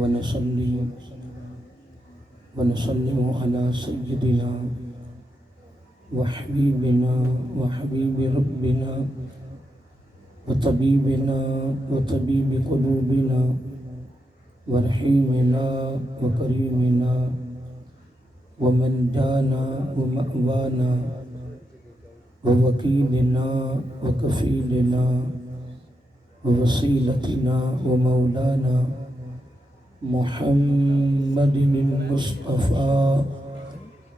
ونصلي ونسلم على سيدنا وحبيبنا وحبيب ربنا وطبيبنا وطبيب قلوبنا ورحيمنا وكريمنا ومن دانا ومأوانا ووكيلنا وكفيلنا ووسيلتنا ومولانا محمد المصطفى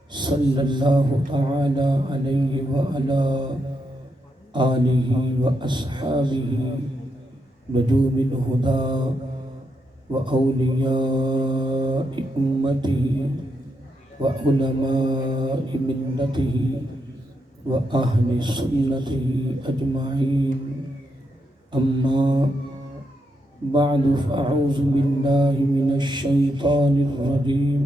صلى الله تعالى عليه وعلى آله وأصحابه نجوم الهدى وأولياء أمته وعلماء ملته وأهل سنته أجمعين. أما بعد فأعوذ بالله من الشيطان الرجيم.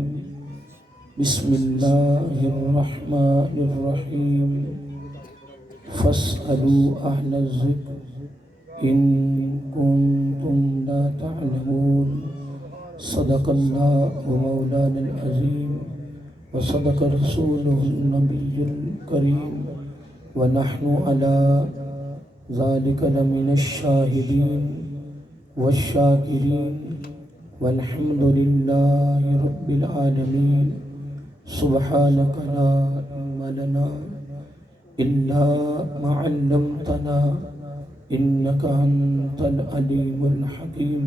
بسم الله الرحمن الرحيم. فاسألوا أهل الذكر إن كنتم لا تعلمون. صدق الله مولانا العظيم وصدق رسوله النبي الكريم ونحن على ذلك لمن الشاهدين والشاكرين والحمد لله رب العالمين. سبحانك لا علم لنا إلا ما علمتنا إنك أنت العليم الحكيم.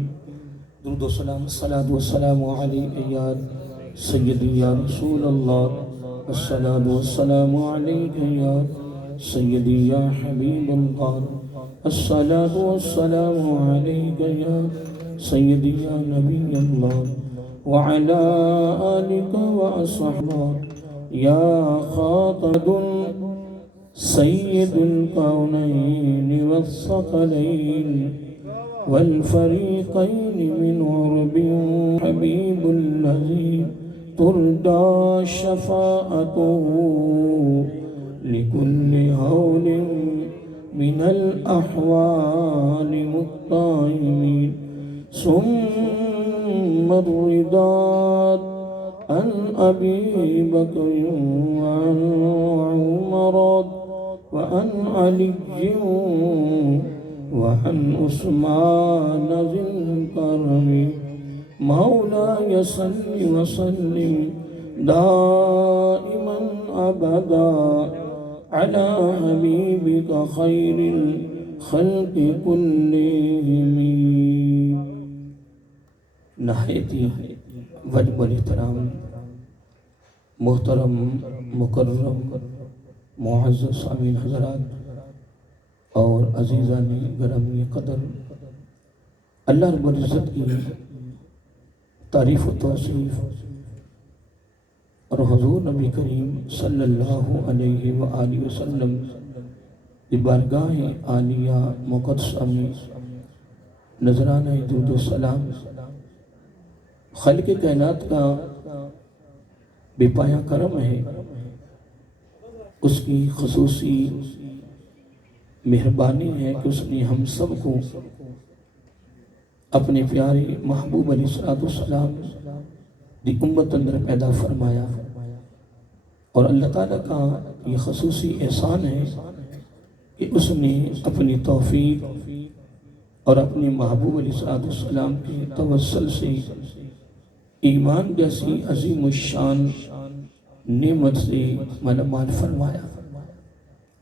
درود و سلام الصلاة والسلام عليك يا سيدي يا رسول الله. الصلاة والسلام عليك يا سيدي يا حبيب الله. الصلاة والسلام عليك يا سيدي يا نبي الله وعلى آلك وأصحابك يا خاطب سيد الكونين والثقلين والفريقين من عرب. حبيب الذي ترضى شفاعته لكل هول من الأحوال مطمئنين. ثم الرضا عن أبي بكر وعن عمر وعن علي وعن عثمان ذي الكرم. مولاي صل وسلم دائما أبدا على حبيبك خير الخلق كلهم. نہایتی وجب الاحترام محترم مکرم معزز سامعین حضرات اور عزیزان گرامی قدر، اللہ رب العزت کی تعریف و توصیف اور حضور نبی کریم صلی اللہ علیہ وآلہ وسلم کی بارگاہ عالیہ مقدسہ میں نذرانہ درود و سلام خالق کائنات کا بے پایہ کرم ہے، اس کی خصوصی مہربانی ہے کہ اس نے ہم سب کو اپنے پیارے محبوب علیہ السلام دی امت اندر پیدا فرمایا. اور اللہ تعالیٰ کا یہ خصوصی احسان ہے کہ اس نے اپنی توفیق اور اپنے محبوب علیہ السلام کے توسل سے ایمان جیسی عظیم الشان نعمت سے مالا فرمایا.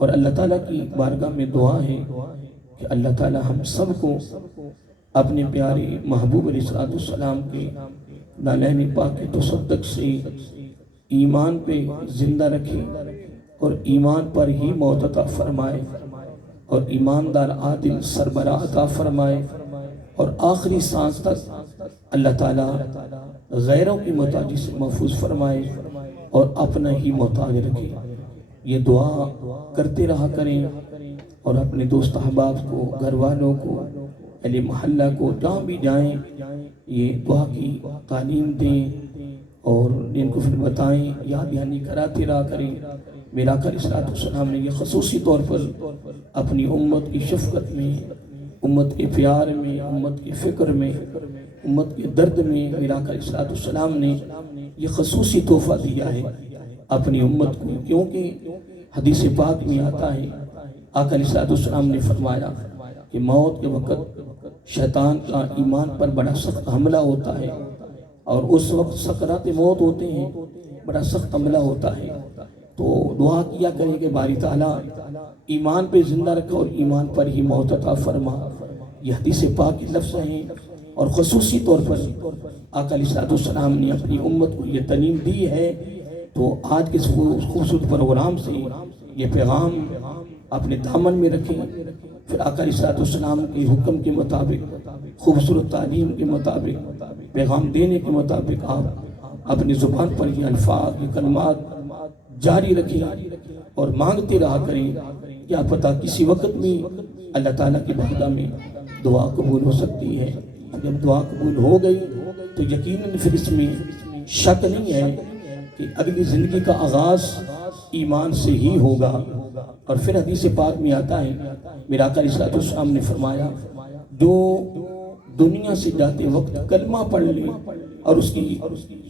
اور اللہ تعالیٰ کی بارگاہ میں دعا ہے کہ اللہ تعالیٰ ہم سب کو اپنے پیارے محبوب علیہ السلام کے نالین پاک کے تصدق سے ایمان پہ زندہ رکھے اور ایمان پر ہی موت عطا فرمائے اور ایماندار عادل سربراہ عطا فرمائے اور آخری سانس تک اللہ تعالیٰ غیروں کی محتاجی سے محفوظ فرمائے اور اپنا ہی محتاج رکھے. یہ دعا کرتے رہا کریں اور اپنے دوست احباب کو، گھر والوں کو، اہل محلہ کو جہاں بھی جائیں یہ دعا کی تعلیم دیں اور ان کو پھر بتائیں، یاد دہانی کراتے رہا کریں. میرا آقا علیہ السلام نے یہ خصوصی طور پر اپنی امت کی شفقت میں امت کے پیار میں، امت کی فکر میں، امت کے درد میں میرا آقا علیہ السلام نے یہ خصوصی تحفہ دیا ہے اپنی امت کو، کیونکہ حدیث پاک میں آتا ہے آقا علیہ السلام نے فرمایا کہ موت کے وقت شیطان کا ایمان پر بڑا سخت حملہ ہوتا ہے، اور اس وقت سکرات موت ہوتے ہیں، بڑا سخت حملہ ہوتا ہے، تو دعا کیا کرے کہ باری تعالیٰ ایمان پہ زندہ رکھا اور ایمان پر ہی موت عطا فرما۔ یہ حدیث پاک کے لفظ ہیں، اور خصوصی طور پر آقا علیہ السلام نے اپنی امت کو یہ تعلیم دی ہے۔ تو آج کے خوبصورت پروگرام سے یہ پیغام اپنے دامن میں رکھیں، پھر آقا علیہ السلام کے حکم کے مطابق، خوبصورت تعلیم کے مطابق، پیغام دینے کے مطابق آپ اپنی زبان پر یہ الفاظ، یہ کلمات جاری رکھیں اور مانگتے رہا کریں، کیا پتہ کسی وقت میں اللہ تعالیٰ کی بارگاہ میں دعا قبول ہو سکتی ہے۔ جب دعا قبول ہو گئی تو یقیناً پھر اس میں شک نہیں ہے کہ اگلی زندگی کا آغاز ایمان سے ہی ہوگا۔ اور پھر حدیث پاک میں آتا ہے میرا آقا علیہ السلام نے فرمایا جو دنیا سے جاتے وقت کلمہ پڑھ لے اور اس کی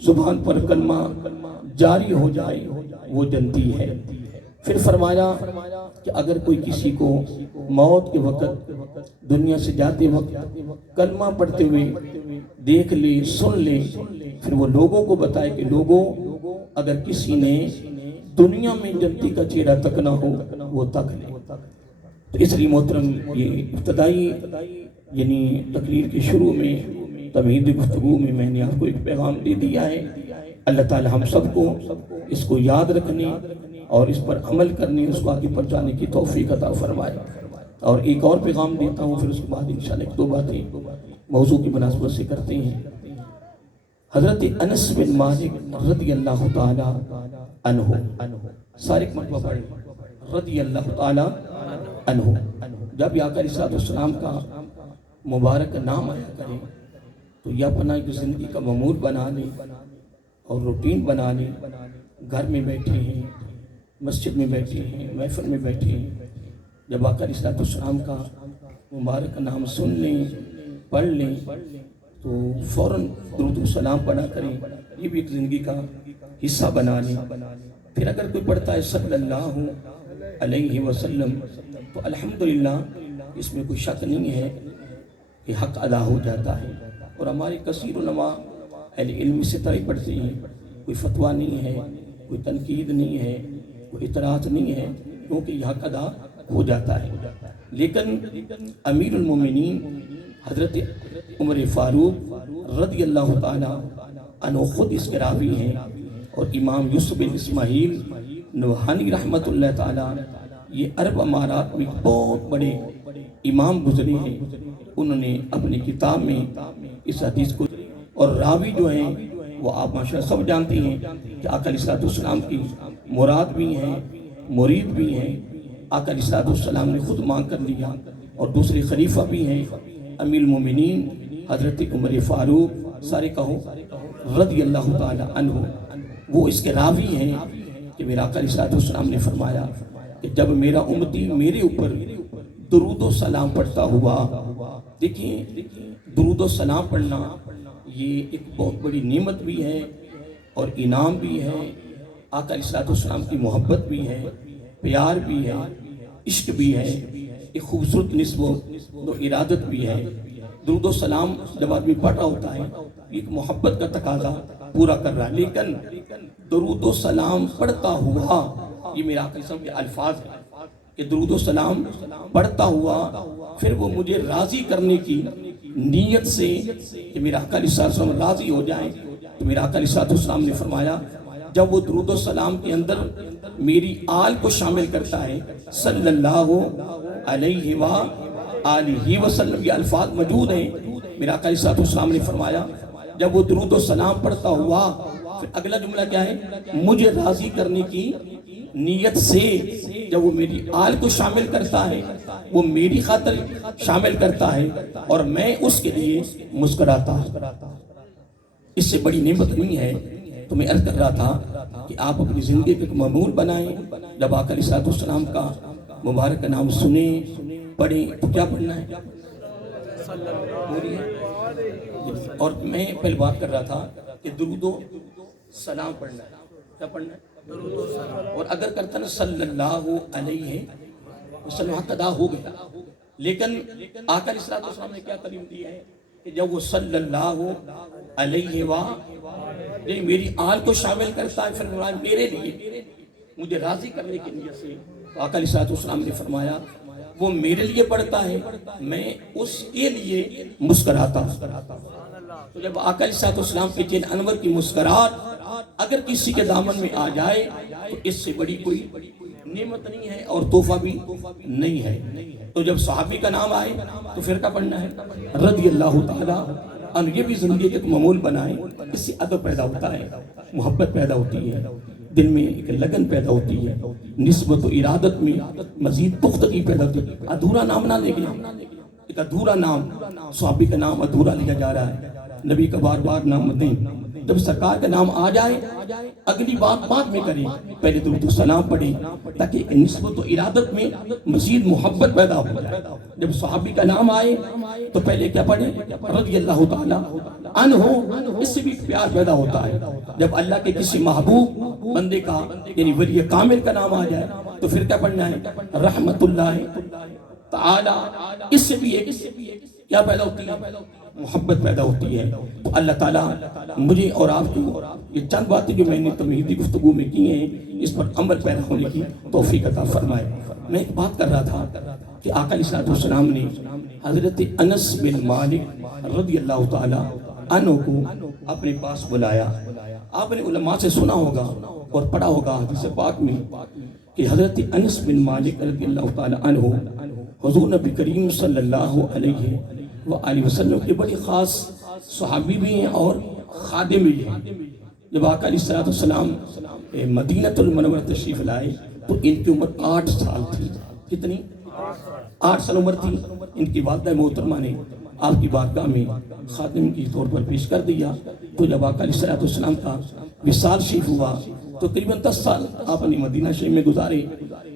زبان پر کلمہ جاری ہو جائے وہ جنتی ہے۔ پھر فرمایا کہ اگر کوئی کسی کو موت کے وقت دنیا سے جاتے وقت کلمہ پڑھتے ہوئے دیکھ لے، سن لے، پھر وہ لوگوں کو بتائے کہ لوگوں اگر کسی نے دنیا میں جنتی کا چہرہ تکنا ہو وہ تک لے۔ تو اس لیے محترم یہ ابتدائی یعنی تقریر کے شروع میں تمہید گفتگو میں میں نے آپ کو ایک پیغام دے دیا ہے۔ اللہ تعالی ہم سب کو اس کو یاد رکھنے اور اس پر عمل کرنے، اس کو آگے پہنچانے کی توفیق عطا فرمائے۔ اور ایک اور پیغام دیتا ہوں، پھر اس کے بعد انشاءاللہ ایک دو باتیں موضوع کی مناسبت سے کرتے ہیں۔ حضرت انس بن مالک رضی اللہ تعالی عنہ، سارے مرتبہ پڑھیں، رضی اللہ تعالی عنہ۔ جب آقا علیہ السلام کا مبارک نام آیا کرے تو یہ اپنا ایک زندگی کا معمول بنا لیں اور روٹین بنا لیں۔ گھر میں بیٹھے ہیں، مسجد میں بیٹھے ہیں، محفل میں بیٹھے ہیں، جب آقا علیہ السلام کا مبارک نام سن لیں، پڑھ لیں تو فوراً درود و سلام پڑھا کریں، یہ بھی ایک زندگی کا حصہ بنا لیں۔ پھر اگر کوئی پڑھتا ہے صلی اللہ علیہ وسلم تو الحمدللہ اس میں کوئی شک نہیں ہے کہ حق ادا ہو جاتا ہے۔ اور ہمارے کثیر علماء اہل علم اسی طرح پڑھتے ہیں، کوئی فتویٰ نہیں ہے، کوئی تنقید نہیں ہے، کوئی اعتراض نہیں ہے، کیونکہ یہ حق ادا ہو جاتا ہے۔ لیکن امیر المومنین حضرت عمر فاروق رضی اللہ تعالی عنہ خود اس کے راوی ہیں، اور امام یوسف بن اسماعیل نوحانی رحمت اللہ تعالی یہ عرب امارات میں بہت بڑے امام گزرے ہیں، انہوں نے اپنی کتاب میں اس حدیث کو، اور راوی جو ہیں وہ آپ ماشاءاللہ سب جانتے ہیں کہ آقا علیہ السلام کی مراد بھی ہیں، مرید بھی ہیں، آقا علیہ السلام نے خود مانگ کر لیا، اور دوسرے خلیفہ بھی ہیں امیر المومنین حضرت عمر فاروق، سارے کہو رضی اللہ تعالی عنہ، وہ اس کے راوی ہیں کہ میرا آقا علیہ السلام نے فرمایا کہ جب میرا امتی میرے اوپر درود و سلام پڑھتا ہوا، دیکھیں درود و سلام پڑھنا یہ ایک بہت بڑی نعمت بھی ہے اور انعام بھی ہے، آقا علیہ السلام کی محبت بھی ہے، پیار بھی ہے، عشق بھی ہے، ایک خوبصورت نسبت و ارادت بھی ہے۔ درود و سلام جب آدمی پڑھ رہا ہوتا ہے ایک محبت کا تقاضا پورا کر رہا ہے، لیکن درود و سلام پڑھتا ہوا، یہ میرا آقا علیہ السلام کے الفاظ ہیں کہ درود و سلام پڑھتا ہوا، پھر وہ مجھے راضی کرنے کی نیت سے کہ میرا آقا علیہ السلام راضی ہو جائیں، تو میرا آقا علیہ السلام نے فرمایا جب وہ درود و سلام کے اندر میری آل کو شامل کرتا ہے صلی اللہ علیہ وآلہ وسلم، یہ الفاظ موجود ہیں، میرا آقا علیہ السلام نے فرمایا جب وہ درود و سلام پڑھتا ہوا، پھر اگلا جملہ کیا ہے، مجھے راضی کرنے کی نیت سے جب وہ میری آل کو شامل کرتا ہے، وہ میری خاطر شامل کرتا ہے اور میں اس کے لیے مسکراتا ہوں۔ اس سے بڑی نعمت نہیں ہے۔ تو میں عرض کر رہا تھا کہ آپ اپنی زندگی کو ایک معمول بنائیں، جب آقا علیہ السلام کا مبارک نام سنیں، پڑھیں تو کیا پڑھنا ہے، پوری ہے۔ اور میں پہلے بات کر رہا تھا کہ درود و سلام پڑھنا ہے، کیا پڑھنا ہے؟ درود و سلام۔ اور اگر کرتا نا صلی اللہ علیہ وسلم حق ادا ہو گیا، لیکن آقا علیہ السلام نے کیا تعلیم دی ہے کہ جب وہ صلی اللہ علیہ وسلم میری آل کو شامل کرتا ہے، پھر میرے لیے مجھے راضی کرنے کے لیے سے آقا علیہ السلام نے فرمایا وہ میرے لیے پڑھتا ہے، میں اس کے لیے مسکراتا ہوں۔ تو جب آقا علیہ السلام کے چین انور کی مسکرات اگر کسی کے دامن میں آ جائے تو اس سے بڑی کوئی نعمت نہیں ہے اور تحفہ بھی نہیں ہے۔ تو جب صحابی کا نام آئے تو پھر کیا پڑھنا ہے؟ رضی اللہ تعالیٰ عنہ۔ یہ بھی زندگی کا معمول بنائے، اس سے ادب پیدا ہوتا ہے، محبت پیدا ہوتی ہے، دل میں ایک لگن پیدا ہوتی ہے، نسبت و ارادت میں مزید پختگی پیدا ہوتی ہے۔ ادھورا نام نہ لے گئے، ایک ادھورا نام، صحابی کا نام ادھورا لیا جا رہا ہے، نبی کا بار بار نام دیں۔ جب سرکار کا نام آ جائے اگلی بات بعد میں کریں، پہلے درود و سلام پڑھیں تاکہ نسبت و ارادت میں مزید محبت پیدا ہو جائے۔ جب صحابی کا نام آئے تو پہلے کیا پڑھیں؟ رضی اللہ تعالیٰ عنہ، اس سے بھی پیار پیدا ہوتا ہے۔ جب اللہ کے کسی محبوب بندے کا یعنی ولی کامل کا نام آ جائے تو پھر کیا پڑھنا ہے؟ رحمت اللہ تعالیٰ، اس سے بھی ایک کیا پیدا ہوتی ہے؟ محبت پیدا ہوتی ہے۔ تو اللہ تعالیٰ مجھے اور آپ کو یہ چند باتیں جو میں نے تمہیدی گفتگو میں کی ہیں اس پر عمل پیدا ہونے کی توفیق عطا فرمائے۔ میں ایک بات کر رہا تھا کہ آقا علیہ السلام نے حضرت انس بن مالک رضی اللہ تعالیٰ عنہ کو اپنے پاس بلایا۔ آپ نے علماء سے سنا ہوگا اور پڑھا ہوگا حدیث پاک میں کہ حضرت انس بن مالک رضی اللہ تعالیٰ عنہ حضور نبی کریم صلی اللہ علیہ وآلہ وسلم کے بڑے خاص صحابی بھی ہیں اور خادم بھی ہیں۔ جب آقا علیہ السلام مدینہ المنورہ تشریف لائے تو ان کی عمر 8 سال تھی۔ کتنی؟ 8 سال عمر تھی۔ ان کی والدہ محترمہ نے آپ کی بارگاہ میں خادم کی طور پر پیش کر دیا۔ تو جب آقا علیہ السلام کا وصال شریف ہوا تو تقریباً 10 سال آپ نے مدینہ شریف میں گزارے۔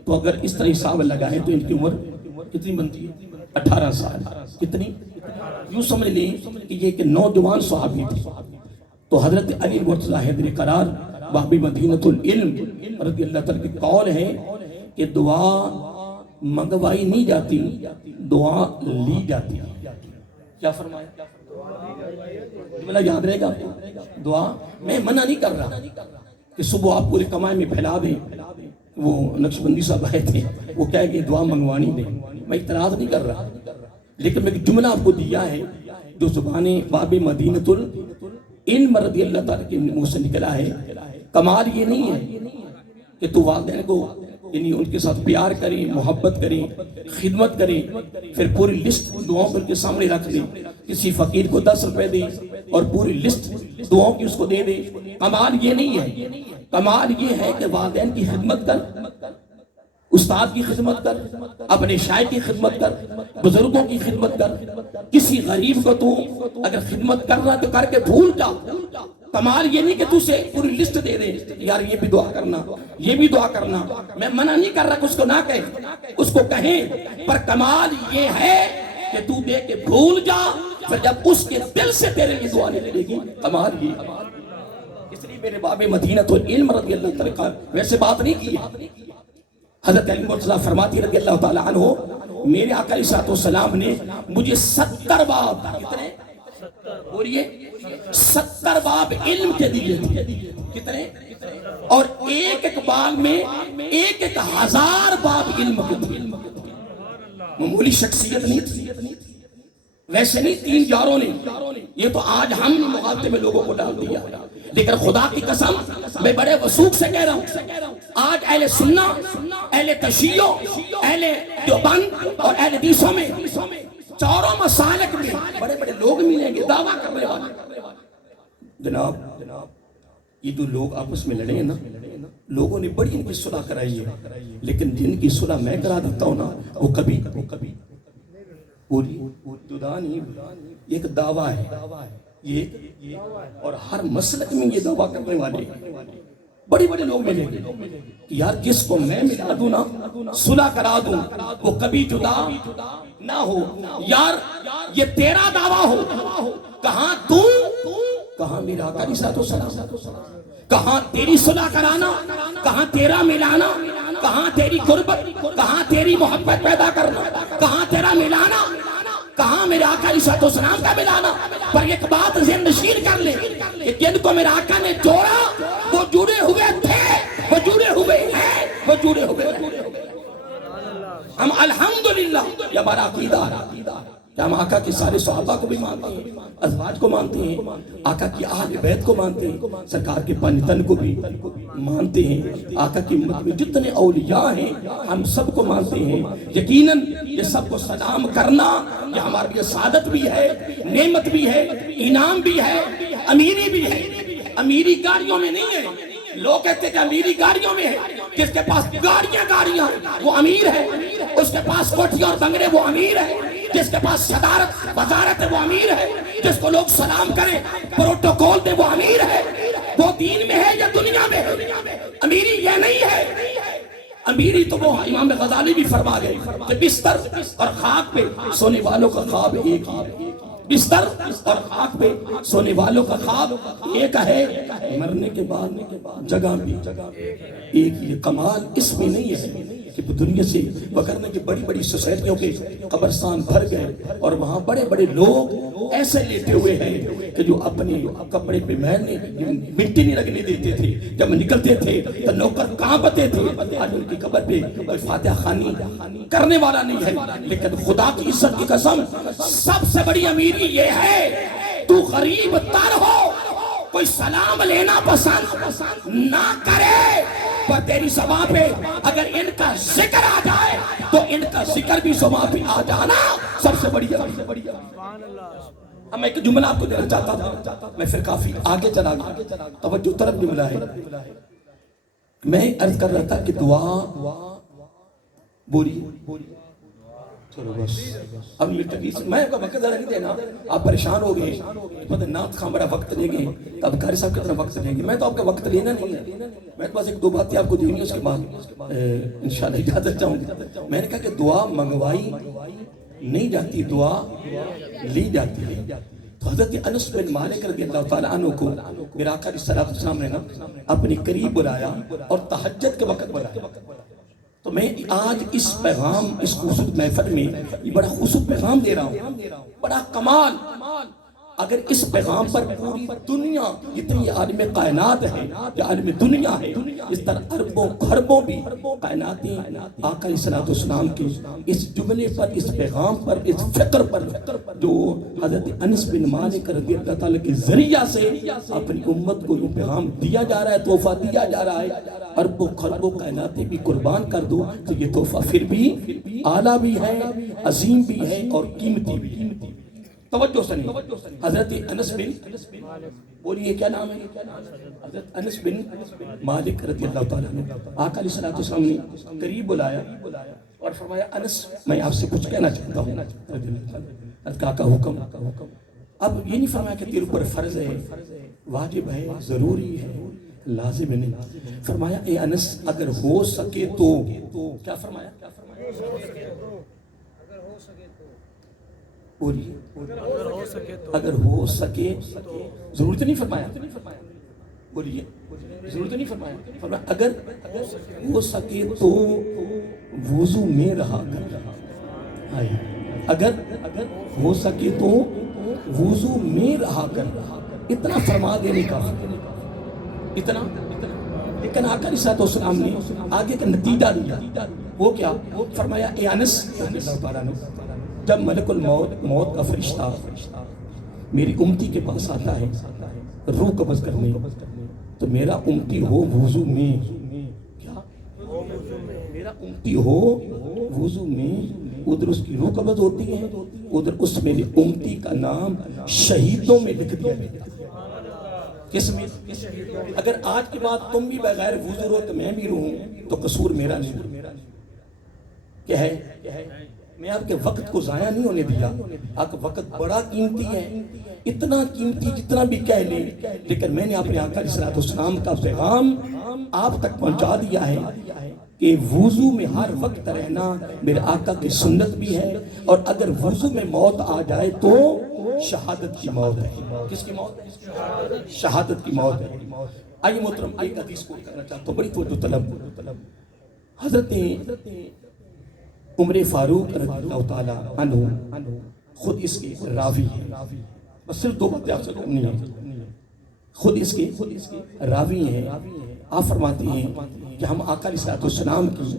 تو اگر اس طرح حساب لگائے تو ان کی عمر کتنی بنتی ہے؟ 18 سال۔ کتنی؟ یوں سمجھ لیں کہ یہ ایک نوجوان صحابی تھے۔ تو حضرت علی مرتضیٰ حیدر قرار باب مدینۃ العلم رضی اللہ تعالیٰ کی قول ہے کہ دعا منگوائی نہیں جاتی، دعا لی جاتی۔ کیا فرمایا؟ جملہ یاد رہے گا؟ دعا میں منع نہیں کر رہا کہ صبح آپ پورے کمائے میں پھیلا دیں۔ وہ نقشبندی صاحب آئے تھے، وہ کہہ کہ دعا منگوانی دیں، میں اعتراض نہیں کر رہا، لیکن میں ایک جملہ آپ کو دیا ہے جو زبان باب مدینۃ العلم رضی اللہ تعالیٰ کے منہ سے نکلا ہے۔ کمال یہ نہیں ہے کہ تو والدین کو یعنی ان کے ساتھ پیار کریں، محبت کریں، خدمت کریں، پھر پوری لسٹ دعاؤں پر کے سامنے رکھ دیں، کسی فقیر کو 10 روپے دیں اور پوری لسٹ دعاؤں کی اس کو دے دیں۔ کمال یہ نہیں ہے، کمال یہ ہے کہ والدین کی خدمت کر، استاد کی خدمت کر، اپنے شاعر کی خدمت کر، بزرگوں کی خدمت کر، کسی غریب کو تو اگر خدمت کر رہا تو کر کے بھول جا۔ کمال یہ نہیں کہ تو اسے پوری لسٹ دے دے، یار یہ بھی دعا کرنا، یہ بھی دعا کرنا۔ میں منع نہیں کر رہا کہ اس کو نہ کہیں، اس کو کہیں، پر کمال یہ ہے کہ تو دے کے بھول جا، پھر جب اس کے دل سے تیرے لیے دعا نہیں لگے گی، کمال یہ ہے۔ اس لیے میرے باب مدینۃ العلم رضی اللہ تعالیٰ ویسے بات نہیں کی ہے۔ حضرت علی مرتضیٰ فرماتی رضی اللہ تعالیٰ عنہ میرے آقا علیہ السلام نے مجھے 70 باب، کتنے؟ بولیے 70 باب علم کے دیے تھے۔ کتنے؟ اور ایک ایک باب میں 1,000 باب علم کے تھے۔ معمولی شخصیت نہیں تھی، ویسے نہیں 3 یاروں نے، یہ تو آج ہم نے مغالطے میں لوگوں کو ڈال دیا، لیکن خدا کی قسم میں بڑے وثوق سے کہہ رہا ہوں، آج اہل سنہ، اہل تشیع، اہل دیوبند اور اہل حدیثوں میں چاروں مسالک میں بڑے بڑے لوگ ملیں گے دعویٰ کرنے والے۔ جناب یہ جو لوگ آپس میں لڑے ہیں نا، لوگوں نے بڑی ان کی صلح کرائی ہے، لیکن جن کی صلح میں کرا دیتا ہوں نا وہ کبھی جدا نہیں، ایک دعویٰ ہے یہ، اور ہر مسلک میں یہ دعویٰ کرنے والے بڑے بڑے لوگ ملیں گے کہ یار جس کو میں ملا دوں نا، صلح کرا دوں، وہ کبھی جدا نہ ہو۔ یار یہ تیرا دعویٰ ہو، کہاں تو، کہاں میرا آقا علیہ السلام، کہاں تیری صلح کرانا، کہاں تیرا ملانا، کہاں تیری قربت، کہاں تیری محبت پیدا کرنا، کہاں تیرا ملانا، کہاں میرے آقا علیہ السلام کا ملانا۔ پر ایک بات ذہن نشین کر لیں کہ جن کو میرے آقا نے جوڑا وہ جڑے ہوئے تھے، وہ جڑے ہوئے ہیں، وہ جڑے ہوئے ہیں۔ ہم الحمدللہ یہ ہمارا عقیدہ کہ ہم آقا کے سارے صحابہ کو بھی مانتے ہیں، ازواج کو مانتے ہیں، آقا کی اہل بیت کو مانتے ہیں، سرکار کے پنجتن کو بھی مانتے ہیں، آقا کی امت میں جتنے اولیاء ہیں ہم سب کو مانتے ہیں۔ یقیناً یہ سب کو سلام کرنا یہ ہمارے لیے سعادت بھی ہے، نعمت بھی ہے، انعام بھی ہے، امیری بھی ہے۔ امیری گاڑیوں میں نہیں ہے، لوگ کہتے ہیں کہ امیری گاڑیوں میں ہے، جس کے پاس گاڑیاں وہ امیر ہے، اس کے پاس کوٹھیاں اور بنگلے وہ امیر ہے، جس کے پاس صدارت وزارت ہے وہ امیر ہے، جس کو لوگ سلام کریں پروٹوکول دے وہ امیر ہے۔ وہ دین میں ہے یا دنیا میں ہے؟ امیری یہ نہیں ہے۔ امیری تو وہ امام غزالی بھی فرما گئے کہ بستر اور خاک پہ سونے والوں کا خواب ایک ہی ہے۔ بستر اور خاک پہ سونے والوں کا خواب ایک ہے، مرنے کے بعد جگہ بھی ایک ہی۔ کمال اس میں نہیں ہے کہ دنیا سے وکرنے کی بڑی بڑی سوسائٹیوں کے قبرستان بھر گئے اور وہاں بڑے بڑے لوگ ایسے لیٹے ہوئے ہیں کہ جو اپنے کپڑے پہ مٹی نہیں لگنے دیتے تھے، جب نکلتے تھے تو نوکر کانپتے تھے۔ آج ان کی قبر پہ کوئی فاتحہ خوانی کرنے والا نہیں ہے، لیکن خدا کی عزت کی قسم سب سے بڑی امیری یہ ہے تو غریب تر ہو، کوئی سلام لینا پسند نہ کرے، پر تیری زبان پہ اگر ان کا ذکر آ جائے تو ان کا ذکر بھی زبان پہ آ جانا سب سے بڑی ہے۔ اب میں ایک جملہ آپ کو دینا چاہتا تھا، میں پھر کافی آگے چلا گیا، توجہ طرف جملہ ہے۔ میں عرض کر رہا تھا کہ دعا بولی چلو بس اب میں آپ کا وقت ذرا نہیں دینا، آپ پریشان ہو گئے، پتہ نعت خواہ بڑا وقت لے گئے، تب قاری صاحب کتنا وقت لیں گے۔ میں تو آپ کا وقت لینا نہیں ہے، میں تو بس ایک دو باتیں آپ کو دیں گی، اس کے بعد انشاءاللہ اجازت چاہوں گی۔ میں نے کہا کہ دعا منگوائی نہیں جاتی، دعا لی جاتی ہے۔ تو حضرت انس بن مالک رضی اللہ تعالیٰ عنہ کو میرا آقا علیہ السلام نے اپنی قریب بلایا اور تہجد کے وقت بلایا۔ تو میں آج اس پیغام، اس خوبصورت محفل میں یہ بڑا خوبصورت پیغام دے رہا ہوں، بڑا کمال۔ اگر اس پیغام پر پوری دنیا جتنی عالم کائنات ہے یا عالم دنیا ہے، اس طرح اربوں خربوں بھی کائناتیں آقا علیہ السلام کے اس جملے پر، اس پیغام پر، اس فکر پر جو حضرت انس بن مالک رضی اللہ تعالیٰ کے ذریعہ سے اپنی امت کو یہ پیغام دیا جا رہا ہے، تحفہ دیا جا رہا ہے، اربوں خربوں کائناتیں بھی قربان کر دو تو یہ تحفہ پھر بھی اعلیٰ بھی ہے، عظیم بھی ہے اور قیمتی بھی ہے۔ توجہ سنیں، حضرت انس بن بولیے کیا نام ہے؟ حضرت انس بن مالک رضی اللہ تعالیٰ عنہ آقا علیہ السلام نے قریب بلایا اور فرمایا انس میں آپ سے کچھ کہنا چاہتا ہوں۔ آقا کا حکم، اب یہ نہیں فرمایا کہ تیرے اوپر فرض ہے، واجب ہے، ضروری ہے، لازم ہے، نہیں فرمایا اے انس اگر ہو سکے تو، کیا فرمایا؟ اگر ہو سکے، ضرورت نہیں فرمایا، بولیے ضرورت نہیں فرمایا، فرمایا اگر ہو سکے تو وضو میں رہا کر، اگر ہو سکے تو وضو میں رہا کر، اتنا فرما دینے کا، اتنا۔ لیکن آقا علیہ السلام نے آگے کا نتیجہ دیا، وہ کیا؟ فرمایا اے انس رضی اللہ تعالیٰ عنہ جب ملک الموت، موت کا فرشتہ میری امتی کے پاس آتا ہے روح قبض کرنے، تو میرا امتی ہو وضو میں، کیا میرا امتی ہو وضو میں، ادھر اس کی روح قبض ہوتی ہے، ادھر اس میری امتی کا نام شہیدوں میں لکھ دیا گیا۔ کس میں؟ اگر آج کے بعد تم بھی بغیر وضو رو تو میں بھی رہوں تو قصور میرا نہیں، کیا ہے؟ میں آپ کے وقت کو ضائع نہیں ہونے دیا، آپ کا وقت بڑا قیمتی ہے، اتنا قیمتی جتنا بھی کہہ لیں، لیکن میں نے اپنے آقا علیہ السلام کا پیغام آپ تک پہنچا دیا ہے کہ وضو میں ہر وقت رہنا میرے آقا کی سنت بھی ہے، اور اگر وضو میں موت آ جائے تو شہادت کی موت ہے۔ کس کی موت ہے؟ شہادت کی موت ہے۔ آئیے محترم ایک حدیث کو کرنا چاہتا ہوں، بڑی توجہ طلب۔ حضرت عمر فاروق رضی اللہ تعالیٰ عنہ خود اس کے راوی ہیں، بس صرف دو باتیں آپ سے کرنی ہیں۔ خود اس کے راوی ہیں۔ آپ فرماتے ہیں کہ ہم آقا علیہ السلام کی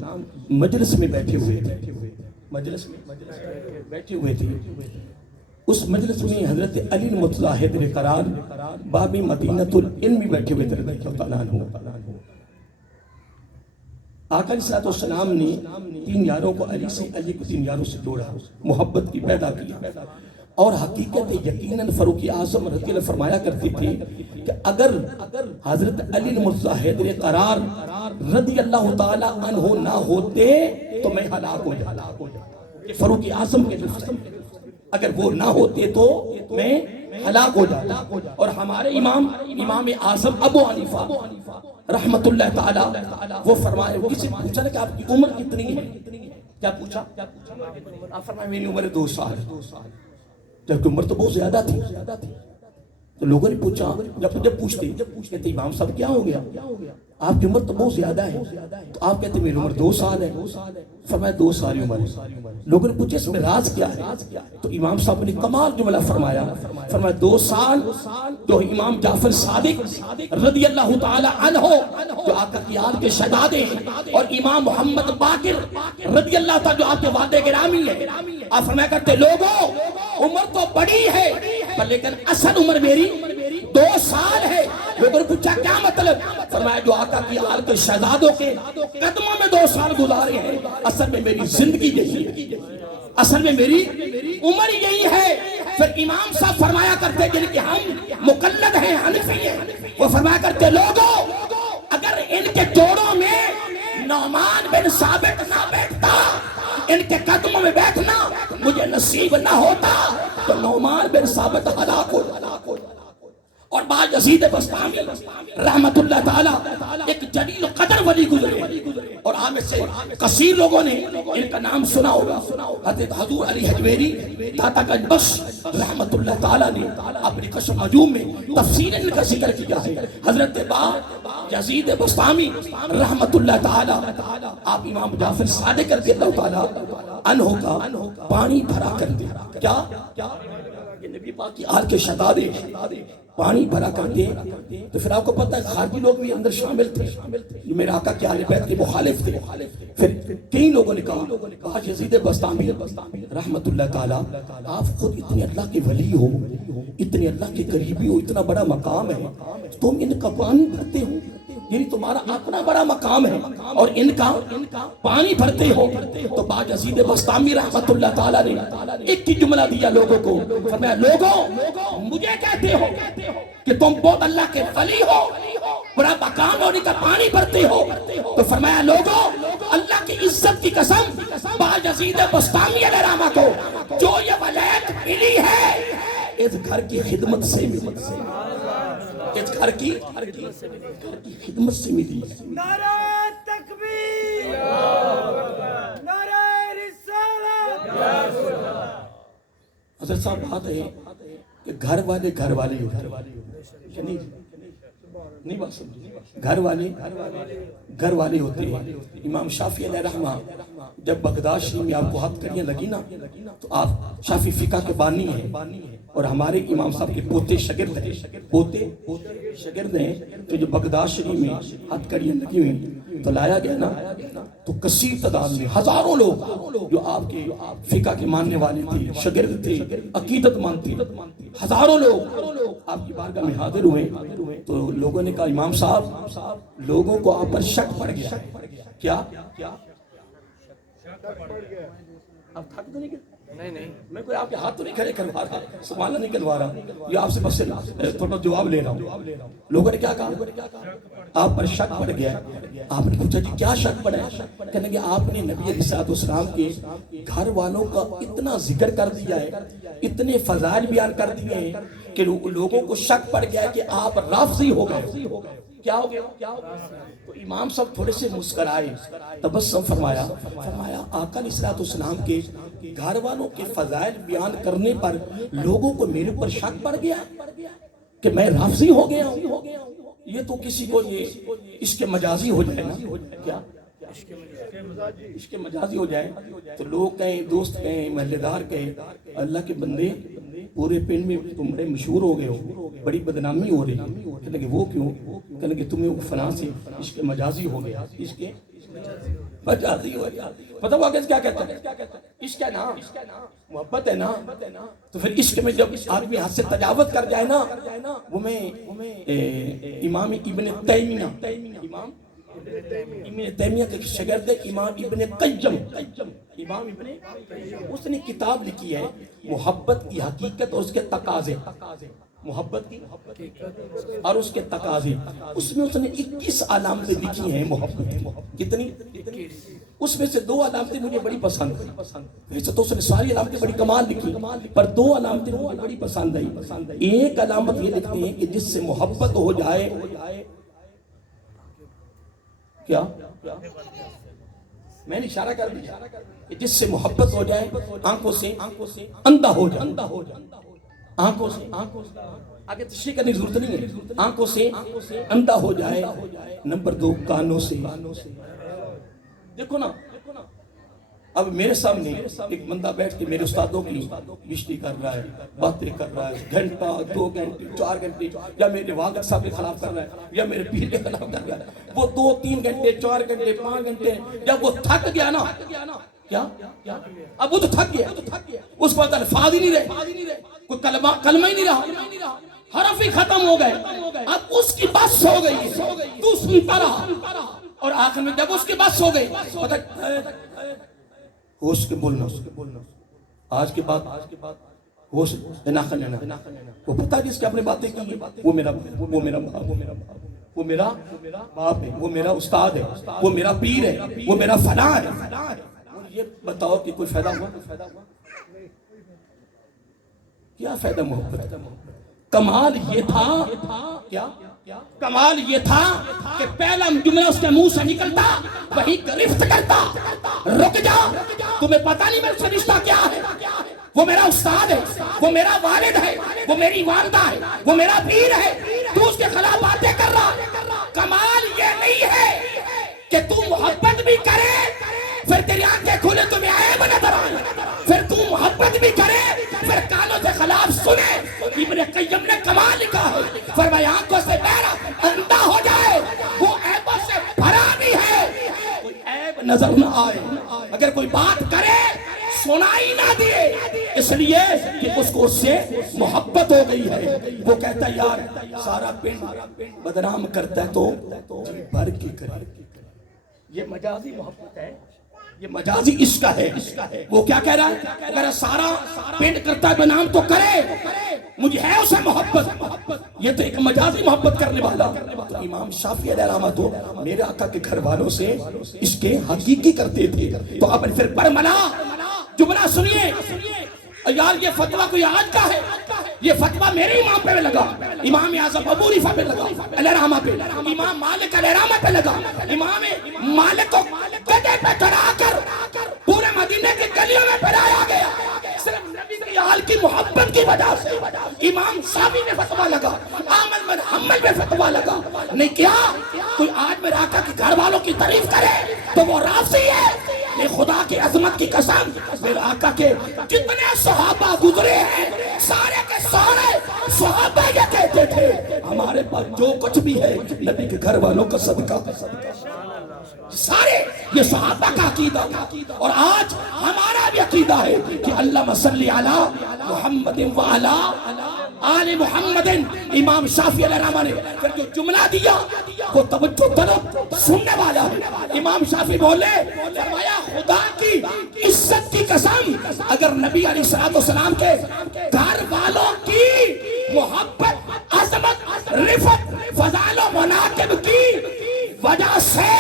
مجلس میں بیٹھے ہوئے تھے، مجلس میں بیٹھے ہوئے تھے۔ اس مجلس میں حضرت علی المتزاہد قرار باب مدینۃ العلم میں بیٹھے ہوئے تھے رضی اللہ تعالیٰ عنہ۔ آقا علیہ السلام نے تین یاروں کو علی سے، علی کو تین یاروں سے جوڑا، محبت کی پیدا کیا، اور حقیقت یقیناً فاروق اعظم رضی اللہ فرمایا کرتے تھے کہ اگر حضرت علی المتزاہد قرار رضی اللہ تعالیٰ عنہ نہ ہوتے تو میں ہلاک ہو جاتا۔ فاروق اعظم کے لفظ، اگر وہ نہ ہوتے تو میں ہلاک ہو جاتا۔ اور ہمارے امام اعظم ابو حنیفہ رحمت اللہ تعالیٰ وہ فرمائے، وہ کسی پوچھا نا کہ آپ کی عمر کتنی ہے؟ کیا پوچھا؟ آپ فرمائے میری عمر 2 سال، جبکہ عمر تو بہت زیادہ تھی۔ تو لوگوں نے پوچھا، جب پوچھتے کہتے امام صاحب کیا ہو گیا، آپ کی عمر تو بہت زیادہ ہے، تو آپ کہتے میری عمر 2 سال ہے۔ فرمایا 2 سال عمر ہے۔ لوگوں نے پوچھا اس میں راز کیا ہے، تو امام صاحب نے کمال جملہ فرمایا، 2 سال جو امام جعفر صادق رضی اللہ تعالی عنہ جو آقا کی آل کے شہزادے ہیں، اور امام محمد باقر رضی اللہ تعالی جو آپ کے والد گرامی ہیں، آپ فرمایا کرتے لوگوں عمر تو بڑی ہے لیکن اصل عمر میری 2 سال ہے۔ لوگوں نے پوچھا کیا مطلب، فرمایا جو آقا کی آل کے شہزادوں کے قدموں میں 2 سال گزارے ہیں، اصل میں میری زندگی یہی ہے، اصل میں میری عمر یہی ہے۔ پھر امام صاحب فرمایا کرتے جن کے ہم مقلد ہیں، حنفی ہیں، وہ فرمایا کرتے لوگوں اگر ان کے جوڑوں میں نعمان بن ثابت نہ بیٹھتا، ان کے قدموں میں بیٹھنا مجھے نصیب نہ ہوتا تو نعمان بن ثابت ہلاک ہو جاتا۔ اور بعد یزید بسطامی رحمت اللہ تعالیٰ ایک جلیل قدر ولی گزرے، اور آمد سے کثیر لوگوں نے ان کا نام سنا ہوگا۔ حضرت حضور علی حجویری داتا گنج بخش رحمت اللہ تعالیٰ نے اپنی کشف نجوم میں تفسیر ان کا ذکر کیا ہے۔ حضرت یزید بسطامی رحمت اللہ تعالیٰ آپ امام جعفر صادق رضی اللہ تعالیٰ عنہ کا پانی بھرا کر دیا۔ کیا نبی پاک کی آل کے شہزادے پانی بھرا کرتے، تو پھر آپ کو پتہ ہے خارجی لوگ بھی اندر شامل تھے جو میرے آقا کے اہل بیت کے مخالف تھے۔ پھر کئی لوگوں نے کہا یزید بسطامی رحمت اللہ تعالیٰ آپ خود اتنے اللہ کے ولی ہو، اتنے اللہ کے قریبی ہو، اتنا بڑا مقام ہے، تم ان کا پانی بھرتے ہو، یعنی تمہارا اپنا بڑا مقام ہے اور ان کا پانی بھرتے ہو۔ تو بعد یزید بسطامی رحمت اللہ تعالیٰ نے ایک ہی جملہ دیا لوگوں کو، فرمایا لوگوں مجھے کہتے ہو کہ تم بہت اللہ کے ولی ہو، بڑا مقام ہونے کا پانی بھرتے ہو، تو فرمایا لوگوں اللہ کی عزت کی قسم بعد یزید بسطامی علیہ الرحمہ کو جو یہ ولایت ملی ہے اس گھر کی خدمت سے ملی، اس گھر کی خدمت سے ملی ہے۔ نعرہ تکبیر، نعرہ رسالت۔ حضرت صاحب بات ہے کہ گھر والے ہوتے ہیں، نہیں بات سمجھے، گھر والے ہوتے ہیں۔ امام شافعی علیہ رحمہ جب بغداد شریف میں آپ کو ہاتھ کریاں لگی نا، تو آپ شافعی فقہ کے بانی ہیں اور ہمارے امام صاحب کے پوتے شاگرد ہیں، تو جو بغداد شریف میں ہاتھ کریاں لگی ہوئی تو لایا گیا نا، تو کثیر تعداد میں ہزاروں لوگ جو آپ کے فقہ کے ماننے والے تھے، شاگرد تھے، عقیدت مانتے، ہزاروں لوگ آپ کی بارگاہ میں حاضر ہوئے۔ تو لوگوں نے کہا امام صاحب لوگوں کو آپ پر شک پڑ گیا ہے۔ کیا آپ تھک تو نہیں گئے؟ نہیں، میں کوئی آپ کے ہاتھ تو نہیں کھڑے کروا رہا، سوال نہیں کروا رہا، یہ آپ سے بس تھوڑا جواب لے رہا ہوں۔ لوگوں نے کیا کہا؟ آپ پر شک پڑ گیا۔ آپ نے پوچھا جی کیا شک پڑا ہے؟ کہنے کہ آپ نے نبی علیہ السلام کے گھر والوں کا اتنا ذکر کر دیا ہے، اتنے فضائل بیان کر دیے ہیں کہ لوگوں کو شک پڑ گیا کہ آپ رافضی ہو گئے، کیا ہو گیا؟ تو امام صاحب تھوڑے سے مسکرائے، تبسم فرمایا آقا علیہ السلام کے گھر والوں کے فضائل بیان کرنے پر لوگوں کو میرے پر شک پڑ گیا کہ میں رافضی ہو گیا ہوں. یہ تو کسی کو یہ عشق مجازی ہو جائے نا. کیا عشق مجازی ہو جائے تو لوگ کہیں، دوست کہیں، محلے دار کہیں اللہ کے بندے پورے پنڈ میں تم بڑے مشہور ہو گئے ہو، بڑی بدنامی ہو رہی. کہنے کہ وہ کیوں؟ کہنے کہ تمہیں فلاں سے عشق مجازی ہو گیا. عشق مجازی ہو گیا. پتہ ہوا کیا کہتا ہے؟ عشق ہے نا، محبت ہے نا. تو پھر عشق میں جب آدمی حد سے تجاوز کر جائے نا، وہ میں امام ابن تیمیہ، امام ابن تیمیہ کے شاگرد امام ابن قیم، امام ابن، اس نے کتاب لکھی ہے محبت کی حقیقت اور اس کے تقاضے، محبت کی اور اس کے تقاضے. اس میں اس نے 21 علامتیں لکھی ہیں محبت کی. کتنی؟ اس میں سے 2 علامتیں مجھے بڑی پسند ہیں. ویسے تو اس نے ساری علامتیں بڑی کمال لکھی، پر 2 علامتیں مجھے بڑی پسند آئی. ایک علامت یہ لکھتے ہیں کہ جس سے محبت ہو جائے، کیا میں نے اشارہ کر دیا کہ جس سے محبت ہو جائے آنکھوں سے اندھا ہو جائے. آنکھوں سے آگے تشریح کرنے کی ضرورت نہیں ہے. آنکھوں سے اندھا ہو جائے. نمبر 2 کانوں سے. دیکھو نا، اب میرے سامنے ایک بندہ بیٹھ کے میرے استادوں کی بشتی کر رہا ہے، باتیں کر رہا ہے، گھنٹہ 2 گھنٹے 4 گھنٹے، یا میرے والد صاحب کے خلاف کر رہا ہے، یا میرے پیر کے خلاف کر رہا ہے. وہ 2 3 گھنٹے 4 گھنٹے 5 گھنٹے جب وہ تھک گیا نا، کیا اب وہ تو تھک گیا، اس پر الفاظ ہی نہیں رہے، کوئی کلمہ ہی نہیں رہا، حرف ہی ختم ہو گئے. اب اس کی بس ہو گئی، تو سنتا رہا، اور آخر میں جب اس کی بس ہو گئی، ہوش کے بولنا. آج کے بعد ہوش نہ لینا. وہ پتہ جس کے اپنے باتیں کی، وہ میرا باپ ہے، وہ میرا استاد ہے، وہ میرا پیر ہے، وہ میرا فلاں ہے. یہ بتاؤ کہ کوئی فائدہ ہوا؟ کیا فائدہ محبت؟ کمال یہ تھا، کیا کمال یہ تھا کہ پہلا جملہ اس کے منہ سے نکلتا وہی گرفت کرتا، رک جا، تمہیں پتہ نہیں میرے سے رشتہ کیا ہے. وہ میرا استاد ہے، وہ میرا والد ہے، وہ میری والدہ ہے، وہ میرا پیر ہے، تو اس کے خلاف باتیں کر رہا. کمال یہ نہیں ہے کہ تو محبت بھی کرے پھر تیری آنکھیں کھلے تمہیں عیب نظر آئے، پھر تو محبت بھی کرے پھر کانوں سے خلاف سنے. ابن قیم نے کمال لکھا ہے، فرمایا آنکھوں سے بہرا اندھا ہو جائے، وہ عیبوں سے بھرا بھی ہے، کوئی عیب نظر نہ آئے. اگر کوئی بات کرے سنائی نہ دیے، اس لیے کہ اس کو اس سے محبت ہو گئی ہے. وہ کہتا ہے یار سارا پنڈ بدنام کرتا ہے تو جی بھر کی کرے. یہ مجازی محبت ہے، یہ مجازی عشق ہے. وہ کیا کہہ رہا ہے؟ اگر سارا پنڈ کرتا ہے بدنام تو کرے، مجھے ہے اسے محبت. یہ تو ایک مجازی محبت کرنے والا. تو امام شافعی علیہ رحمہ تو میرے آقا کے گھر والوں سے عشق حقیقی کرتے تھے. تو اب پھر برملا جملہ سنیے یار، یہ فتویٰ کوئی آج کا ہے؟ یہ فتویٰ میرے امام پہ لگا، امام اعظم ابو حنیفہ پہ لگا علیہ رحمہ پہ، امام مالک علیہ رحمہ پہ لگا. امام مالک کو گدھے پہ چڑھا کر پورے مدینے کی گلیوں میں پھیلایا گیا صرف نبی کی آل کی محبت کی وجہ سے. امام شافعی نے فتویٰ لگا، احمد بن حنبل پہ فتویٰ لگا. نہیں کیا کوئی آج میرے آقا کے گھر والوں کی تعریف کرے تو وہ رافضی ہے؟ نہیں، خدا کی عظمت کی قسم، میرے آقا کے جتنے صحابہ گزرے ہیں سارے کے سارے صحابہ یہ کہتے تھے ہمارے پاس جو کچھ بھی ہے نبی کے گھر والوں کا صدقہ. سارے یہ صحابہ کا عقیدہ تھا. اور آج ہمارا بھی عقیدہ ہے کہ اللہم صلی علی محمد وعلی آل محمد. امام شافعی علیہ رحمہ نے پھر جو جملہ دیا وہ توجہ طلب سننے والا ہے. امام شافعی بولے، فرمایا خدا کی عزت کی قسم، اگر نبی علیہ السلام کے گھر والوں کی محبت، عظمت، رفت، فضائل و مناقب کی وجہ سے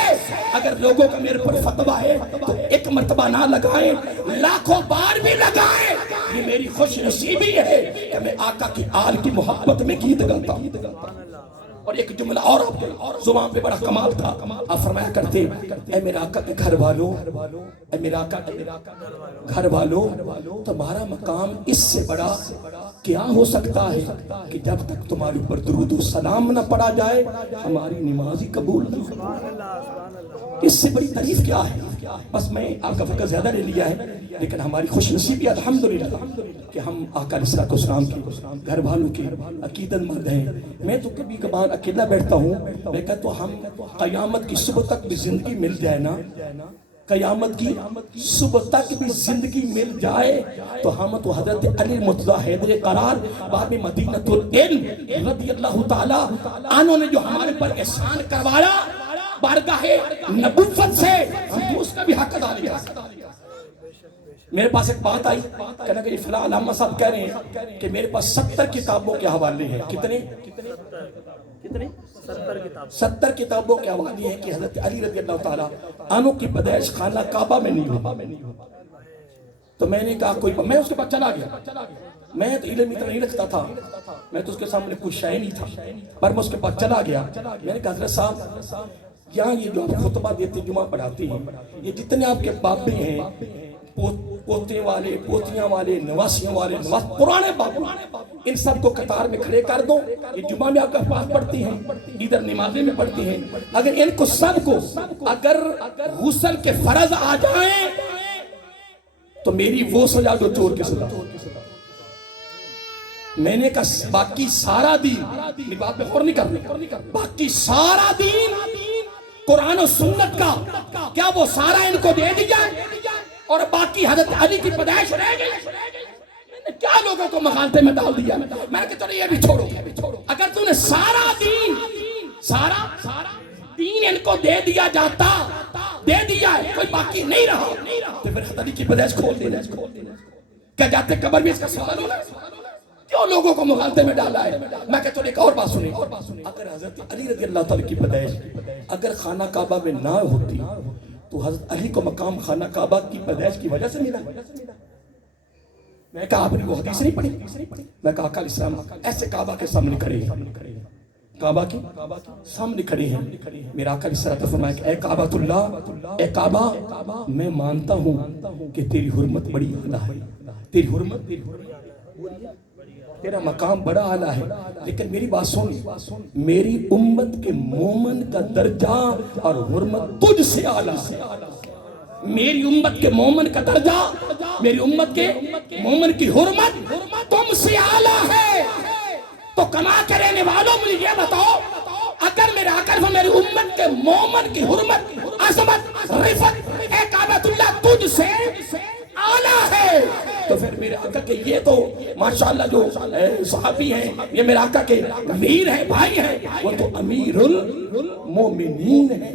اگر لوگوں کا میرے پر فتویٰ ہے تو ایک مرتبہ نہ لگائیں، لاکھوں بار بھی لگائیں. یہ میری خوش نصیبی ہے کہ میں آقا کی آل کی محبت میں گیت گاتا ہوں. اور ایک جملہ اور آپ کے زبان پہ بڑا کمال تھا، آپ فرمایا کرتے اے میرے آقا کے گھر والوں، اے میرے آقا کے گھر والوں، تمہارا مقام اس سے بڑا کیا ہو سکتا ہے کہ جب تک تمہارے اوپر درود و سلام نہ پڑا جائے ہماری نماز ہی قبول نہ ہو۔ اس سے بڑی تعریف کیا ہے؟ بس میں آپ کا وقت زیادہ لے لیا ہے، لیکن ہماری خوش نصیبی الحمدللہ کہ ہم آقا علیہ السلام کے گھر والوں کے عقیدت مند ہیں۔ میں تو کبھی کبھار اکیلا بیٹھتا ہوں، میں کہتا ہوں ہم قیامت کی صبح تک بھی زندگی مل جائے نا، قیامت کی صبح تک بھی زندگی مل جائے تو ہم تو حضرت علی مرتضیٰ حیدر قرار باب مدینۃ العلم رضی اللہ تعالیٰ عنہ نے جو ہمارے پر احسان کروایا بارگاہ نبوت سے، ہم تو اس کا بھی حق ادا لیا۔ میرے پاس ایک بات آئی، کہنا کہ فلاں علامہ صاحب کہہ رہے ہیں کہ میرے پاس 70 کتابوں کے حوالے ہیں۔ کتنے؟ 70 کتابوں کے حوالے ہیں کہ حضرت علی رضی اللہ تعالیٰ عنہ کی پیدائش خانہ کعبہ میں نہیں ہوئی۔ تو میں نے کہا کوئی میں اس کے پاس چلا گیا، میں تو علم اتنا نہیں رکھتا تھا، میں تو اس کے سامنے کوئی شے نہیں تھا، پر میں اس کے پاس چلا گیا، میں نے کہا حضرت صاحب یہاں یہ جو آپ خطبہ دیتے جمعہ پڑھاتے ہیں، یہ جتنے آپ کے بابے ہیں، پوتے والے، پوتیاں والے، نواسیوں والے، پرانے بابے، ان سب کو قطار میں کھڑے کر دو، یہ جمعہ میں آپ کا پاس پڑھتی ہیں، ادھر نمازیں میں پڑھتی ہیں، اگر ان کو سب کو اگر غسل کے فرض آ جائیں تو میری وہ سزا جو چور کی سزا۔ میں نے کہا باقی سارا دین، میری بات میں غور نہیں کرنا، باقی سارا دین قرآن و سنت کا کیا وہ سارا ان کو دے دیا اور باقی حضرت علی کی پیدائش رہ گئی؟ میں نے کیا لوگوں کو مغالطے میں ڈال دیا؟ میں نے کہا چلو یہ بھی چھوڑو، اگر تم نے سارا دین ان کو دے دیا جاتا، دے دیا ہے، کوئی باقی نہیں رہا، تو پھر حضرت علی کی پیدائش کھول دینا۔ کیا جاتے قبر میں اس کا سوال ہونا؟ کیوں لوگوں کو مغالطے میں ڈالا ہے؟ میں کہتا ہوں ایک اور بات سنیں، اگر حضرت علی رضی اللہ تعالیٰ کی پیدائش اگر خانہ کعبہ میں نہ ہوتی تو حضرت علی کو مقام خانہ کعبہ کی پیدائش کی وجہ سے ملا۔ میں کہا آپ نے وہ حدیث نہیں پڑھی؟ میں کہا آقا علیہ السلام ایسے کعبہ کے سامنے کھڑے ہیں، کعبہ کی سامنے کھڑے ہیں، میرا آقا علیہ السلام فرمایا کہ اے کعبۃ اللہ، اے کعبہ میں مانتا ہوں کہ تیری حرمت بڑی اعلیٰ ہے، تیری حرمت، تیرا مقام بڑا اعلیٰ ہے، لیکن میری بات سن، میری امت کے مومن کا درجہ اور حرمت تجھ سے اعلیٰ ہے۔ میری امت کے مومن کا درجہ، میری امت کے مومن کی حرمت تم سے اعلیٰ ہے۔ تو کما کے رہنے والوں مجھے یہ بتاؤ، اگر میرے آقا و میری امت کے مومن کی حرمت، عظمت، رفت، اے کعبۃ اللہ تجھ سے اعلیٰ ہے، تو پھر میرے آقا کے یہ تو ماشاءاللہ جو صحابی ہیں، یہ میرے آقا کے امیر ہیں، بھائی ہیں، وہ تو امیر المومنین ہیں،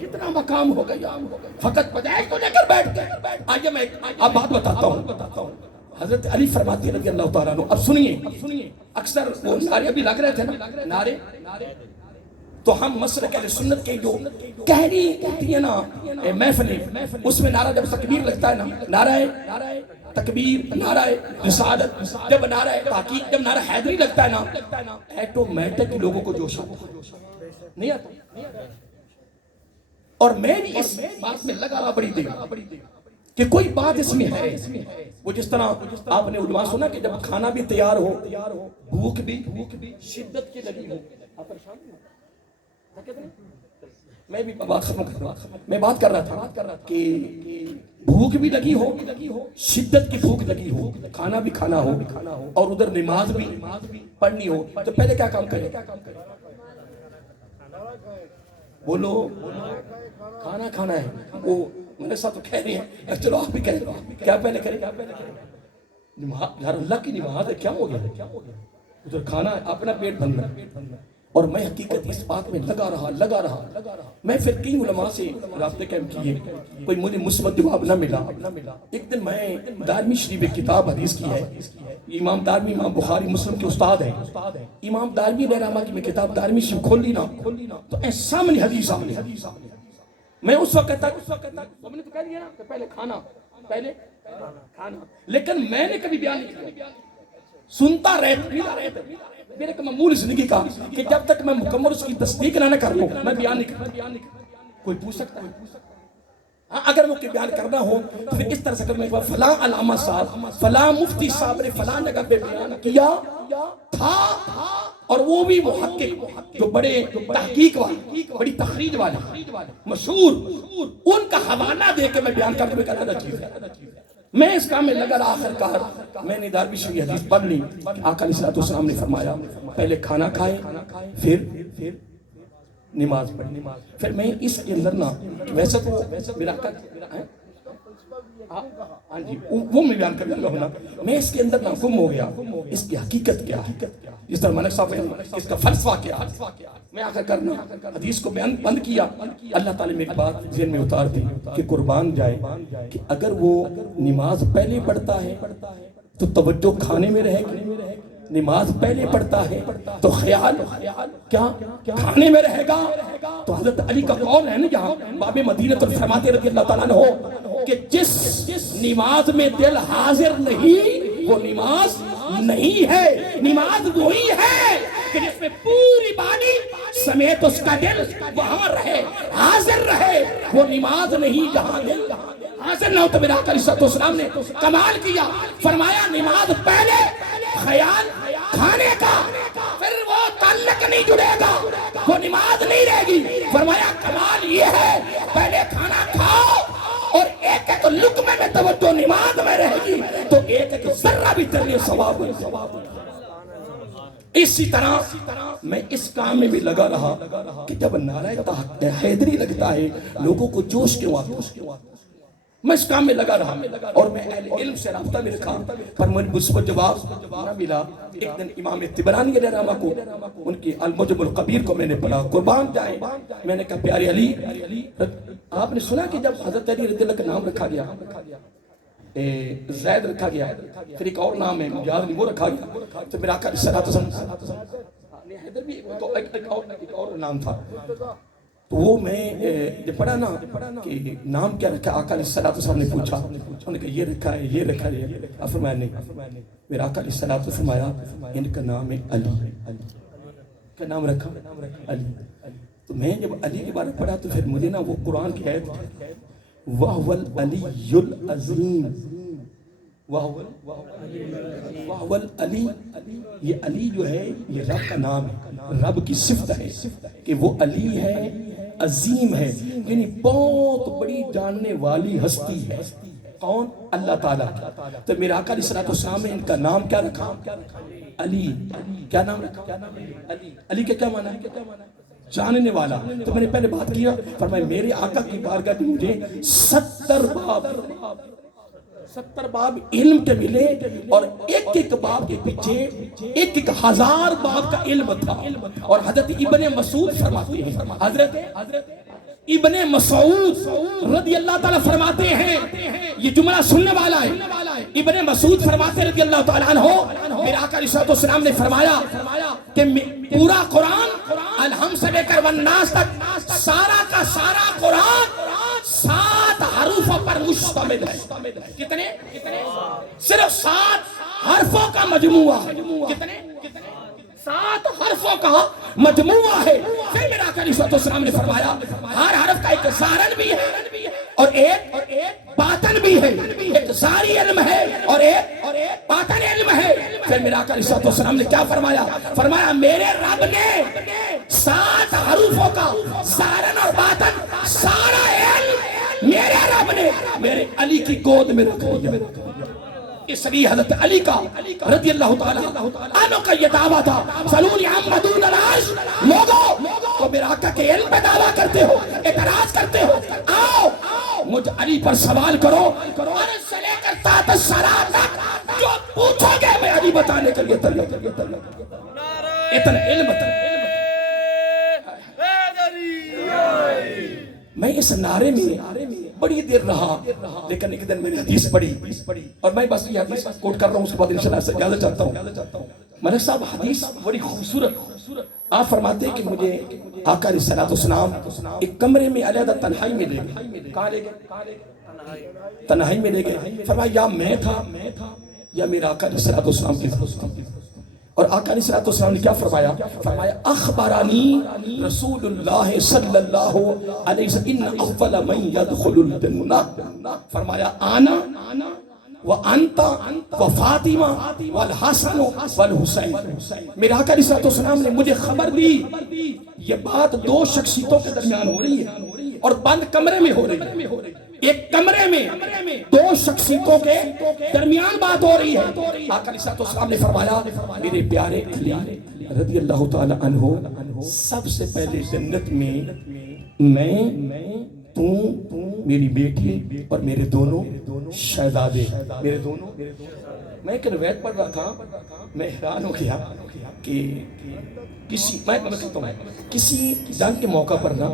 کتنا مقام ہو گیا، فقط پیدائش کو لے کر بیٹھ گئے۔ آئیے میں اب بات بتاتا ہوں، حضرت علی فرماتے ہیں رضی اللہ تعالیٰ عنہ، اب سنیے، اکثر وہ نعرے ابھی لگ رہے تھے نا، نعرے، تو ہم مسلک اہل سنت کے جو کہنی ہوتی ہے نا محفلیں، اس میں نعرہ جب تکبیر لگتا ہے نا، نعرہ تکبیر، نعرہ رسالت، جب نعرہ تحقیق، جب نعرہ حیدری لگتا ہے نا، ایٹومیٹک لوگوں کو جوش آتا نہیں آتا۔ اور میں بھی اس بات میں لگا رہا بڑی دیر کہ کوئی بات اس میں ہے، وہ جس طرح آپ نے علماء سنا کہ جب کھانا بھی تیار ہو، بھوک بھی شدت کی لگی ہو، آپ پریشان نہیں ہو؟ میں بھی بات ختم کر رہا ہوں، میں بات کر رہا تھا کہ بھوک بھی لگی ہو، شدت کی بھوک لگی ہو، کھانا بھی کھانا ہو، اور ادھر نماز بھی پڑھنی ہو، تو پہلے کیا کام کریں؟ بولو، کھانا کھانا ہے، وہ میرے ساتھ تو کہہ رہی ہیں، چلو آپ بھی کہہ رہے ہیں، کیا پہلے کریں؟ یار اللہ کی نماز ہے، کیا ہو گیا؟ ادھر کھانا ہے، اپنا پیٹ بھرنا۔ اور میں حقیقت اس بات میں لگا رہا، میں پھر کئی علماء سے رابطے قائم کیے، کوئی مجھے مثبت جواب نہ ملا۔ ایک دن میں دارمی شریف ایک کتاب حدیث کی ہے، امام دارمی امام بخاری مسلم کے استاد ہیں، امام دارمی علیہ رحمہ کی میں کتاب دارمی شریف کھول لی نا، تو ایسا سامنے حدیث آنے، میں اس وقت تک ہم نے تو کہہ دیا نا کہ پہلے کھانا، لیکن میں نے کبھی بیان نہیں کیا، سنتا رہتا، میرے کو معمول زندگی کا کہ جب تک میں مکمل اس کی تصدیق نہ کر لوں میں بیان نہیں کرتا. کوئی پوچھ سکتا ہے اگر وہ بیان کرنا ہو تو پھر اس طرح سے کرنا ہے فلاں علامہ صاحب فلاں مفتی صاحب نے فلاں جگہ پہ بیان کیا تھا اور وہ بھی محقق جو بڑے تحقیق والے بڑی تخریج والے مشہور ان کا حوالہ دے کے میں بیان کرنے میں کرنا چیز ہے. میں اس کام میں لگا رہا آخر کار میں نے داروی شریف حدیث پڑھ لی. آقا علیہ السلام نے فرمایا پہلے کھانا کھائے پھر نماز پڑھی. پھر میں اس کے اندر نا ویسے تو میرا ہاں جی وہ میں بیان کرنے لگا میں اس کے اندر نا گم ہو گیا اس کی حقیقت کیا اس طرح ملک صاحب اس کا فلسفہ کیا. میں آخر کرنا حدیث کو بیان بند کیا. اللہ تعالیٰ میں ایک بات ذہن میں اتار دی کہ قربان جائے کہ اگر وہ نماز پہلے پڑھتا ہے تو توجہ کھانے میں رہے گی, نماز پہلے پڑھتا ہے تو خیال کیا کھانے میں رہے گا. تو حضرت علی کا قول ہے نا جہاں باب مدینہ فرماتے رضی اللہ تعالیٰ عنہ کہ جس نماز میں دل حاضر نہیں وہ نماز نہیں ہے. نماز وہی ہے کہ جس میں پوری باڈی سمیت اس کا دل وہاں رہے حاضر رہے. وہ نماز نہیں جہاں دل حاضر نہ ہو. تو میرا آقا علیہ السلام نے کمال کیا, فرمایا نماز پہلے خیال کھانے کا پھر وہ تعلق نہیں جڑے گا وہ نماز نہیں رہے گی. فرمایا کمال یہ ہے پہلے کھانا کھاؤ اور ایک ایک لقمے میں توجہ نماز میں رہے گی تو ایک ایک ذرہ بھی تیرے لیے ثواب ہوگا. اسی طرح میں اس کام میں بھی لگا رہا کہ جب نعرہ حیدری لگتا ہے لوگوں کو جوش کیوں آتا. میں اس کام میں لگا رہا اور میں اہل علم سے رابطہ میں رکھا پر مجھ پر جواب نہ ملا. ایک دن امام طبرانی علیہ الرحمہ کو ان کی المعجم الکبیر کو میں نے پڑھا. قربان جائیں میں نے کہا پیارے علی آپ نے سنا کہ جب حضرت علی رضی اللہ کا نام رکھا گیا زید رکھا گیا پھر ایک اور نام ہے یاد نہیں وہ رکھا گیا تو میرا آقا علیہ السلام حیدر بھی ایک اور نام تھا. تو وہ میں جب پڑھا نا کہ نام کیا رکھا آقا علیہ السلام نے پوچھا انہوں نے کہا یہ رکھا ہے یہ رکھا ہے. فرمایا نہیں میرا آقا علیہ السلام فرمایا ان کا نام ہے علی. کیا نام رکھا علی. تو میں جب علی کے بارے پڑھا تو پھر مجھے نا وہ قرآن کی آیت وَهُوَ الْعَلِيُّ الْعَظِيمُ وَهُوَ الْعَلِيُّ. یہ علی جو ہے یہ رب کا نام ہے, رب کی صفت ہے کہ وہ علی ہے عظیم ہے یعنی بہت بڑی جاننے والی ہستی ہے. کون؟ اللہ تعالیٰ. تو میرے آقا علیہ السلام نے ان کا نام کیا رکھا علی. کیا نام رکھا علی. علی کا کیا معنی ہے جاننے والا. تو میں نے پہلے بات کیا فرمایا میرے آقا کی بارگاہ میں مجھے 70 باب علم کے ملے اور ایک ایک باب کے پیچھے ایک ایک ہزار باب کا علم تھا. اور حضرت ابن مسعود فرماتے ہیں حضرت ابن مسعود رضی اللہ تعالیٰ فرماتے ہیں یہ جملہ سننے والا ہے. ابن مسعود فرماتے رضی اللہ تعالیٰ عنہ میرے آقا علیہ السلام نے فرمایا کہ پورا قرآن الحم سے لے کر والناس تک سارا کا سارا قرآن 7 حروفوں پر مشتمل ہے. کتنے؟ صرف 7 حرفوں کا مجموعہ. کتنے؟ 7 حرفوں کا مجموعہ ہے. پھر میرا آقا علیہ السلام نے فرمایا ہر حرف کا ایک ظاہر بھی ہے اور ایک باطن بھی ہے. ایک ظاہری علم ہے اور ایک باطن علم ہے. پھر میرا آقا علیہ السلام نے کیا فرمایا؟ فرمایا میرے رب نے 7 حروفوں کا ظاہر اور باطن سارا علم میرے رب نے میرے علی کی گود میں رکھ لیا. اس لیے حضرت علی کا رضی اللہ تعالیٰ عنہ کا یہ دعویٰ تھا سلونی عما دون العرش. لوگوں تو میرے آقا کے علم پہ دعویٰ کرتے ہو اعتراض کرتے ہو آؤ مجھ علی پر سوال کرو اور اس سے لے کر تحت الثری تک جو پوچھو گے میں علی بتانے کے لیے تیار. اتنا علم میں اس نعرے میں بڑی دیر رہا لیکن ایک دن میں نے حدیث پڑھی اور میں بس یہ حدیث کوٹ کر رہا ہوں اس کے بعد انشاءاللہ سے اجازت چاہتا ہوں. ملک صاحب حدیث بڑی خوبصورت. آپ فرماتے ہیں کہ مجھے آقا علیہ السلام ایک کمرے میں علیحدہ تنہائی میں لے گئے. کہاں لے گئے؟ تنہائی میں لے گئے. فرمایا یا میں تھا یا میرا آقا علیہ السلام کے دوست. اور آقا علیہ السلام نے کیا فرمایا؟ فرمایا اخبرانی رسول اللہ صلی اللہ علیہ وسلم ان اول من يدخل الجنہ، فرمایا آنا وانت وفاطمہ والحسن والحسین، میرے آقا علیہ السلام نے مجھے خبر دی یہ بات دو شخصیتوں کے درمیان ہو رہی ہے اور بند کمرے میں ہو رہی ہے، ایک کمرے میں دو شخصیتوں کے درمیان بات ہو رہی ہے۔ آقا علیہ السلام نے فرمایا میرے پیارے علی رضی اللہ تعالی عنہ، سب سے پہلے جنت میں تو میری بیٹی اور میرے دونوں شہزادے، میرے دونوں، میں ایک روایت پڑھ رہا تھا، میں حیران ہو گیا کہ کسی جنگ کے موقع پر نا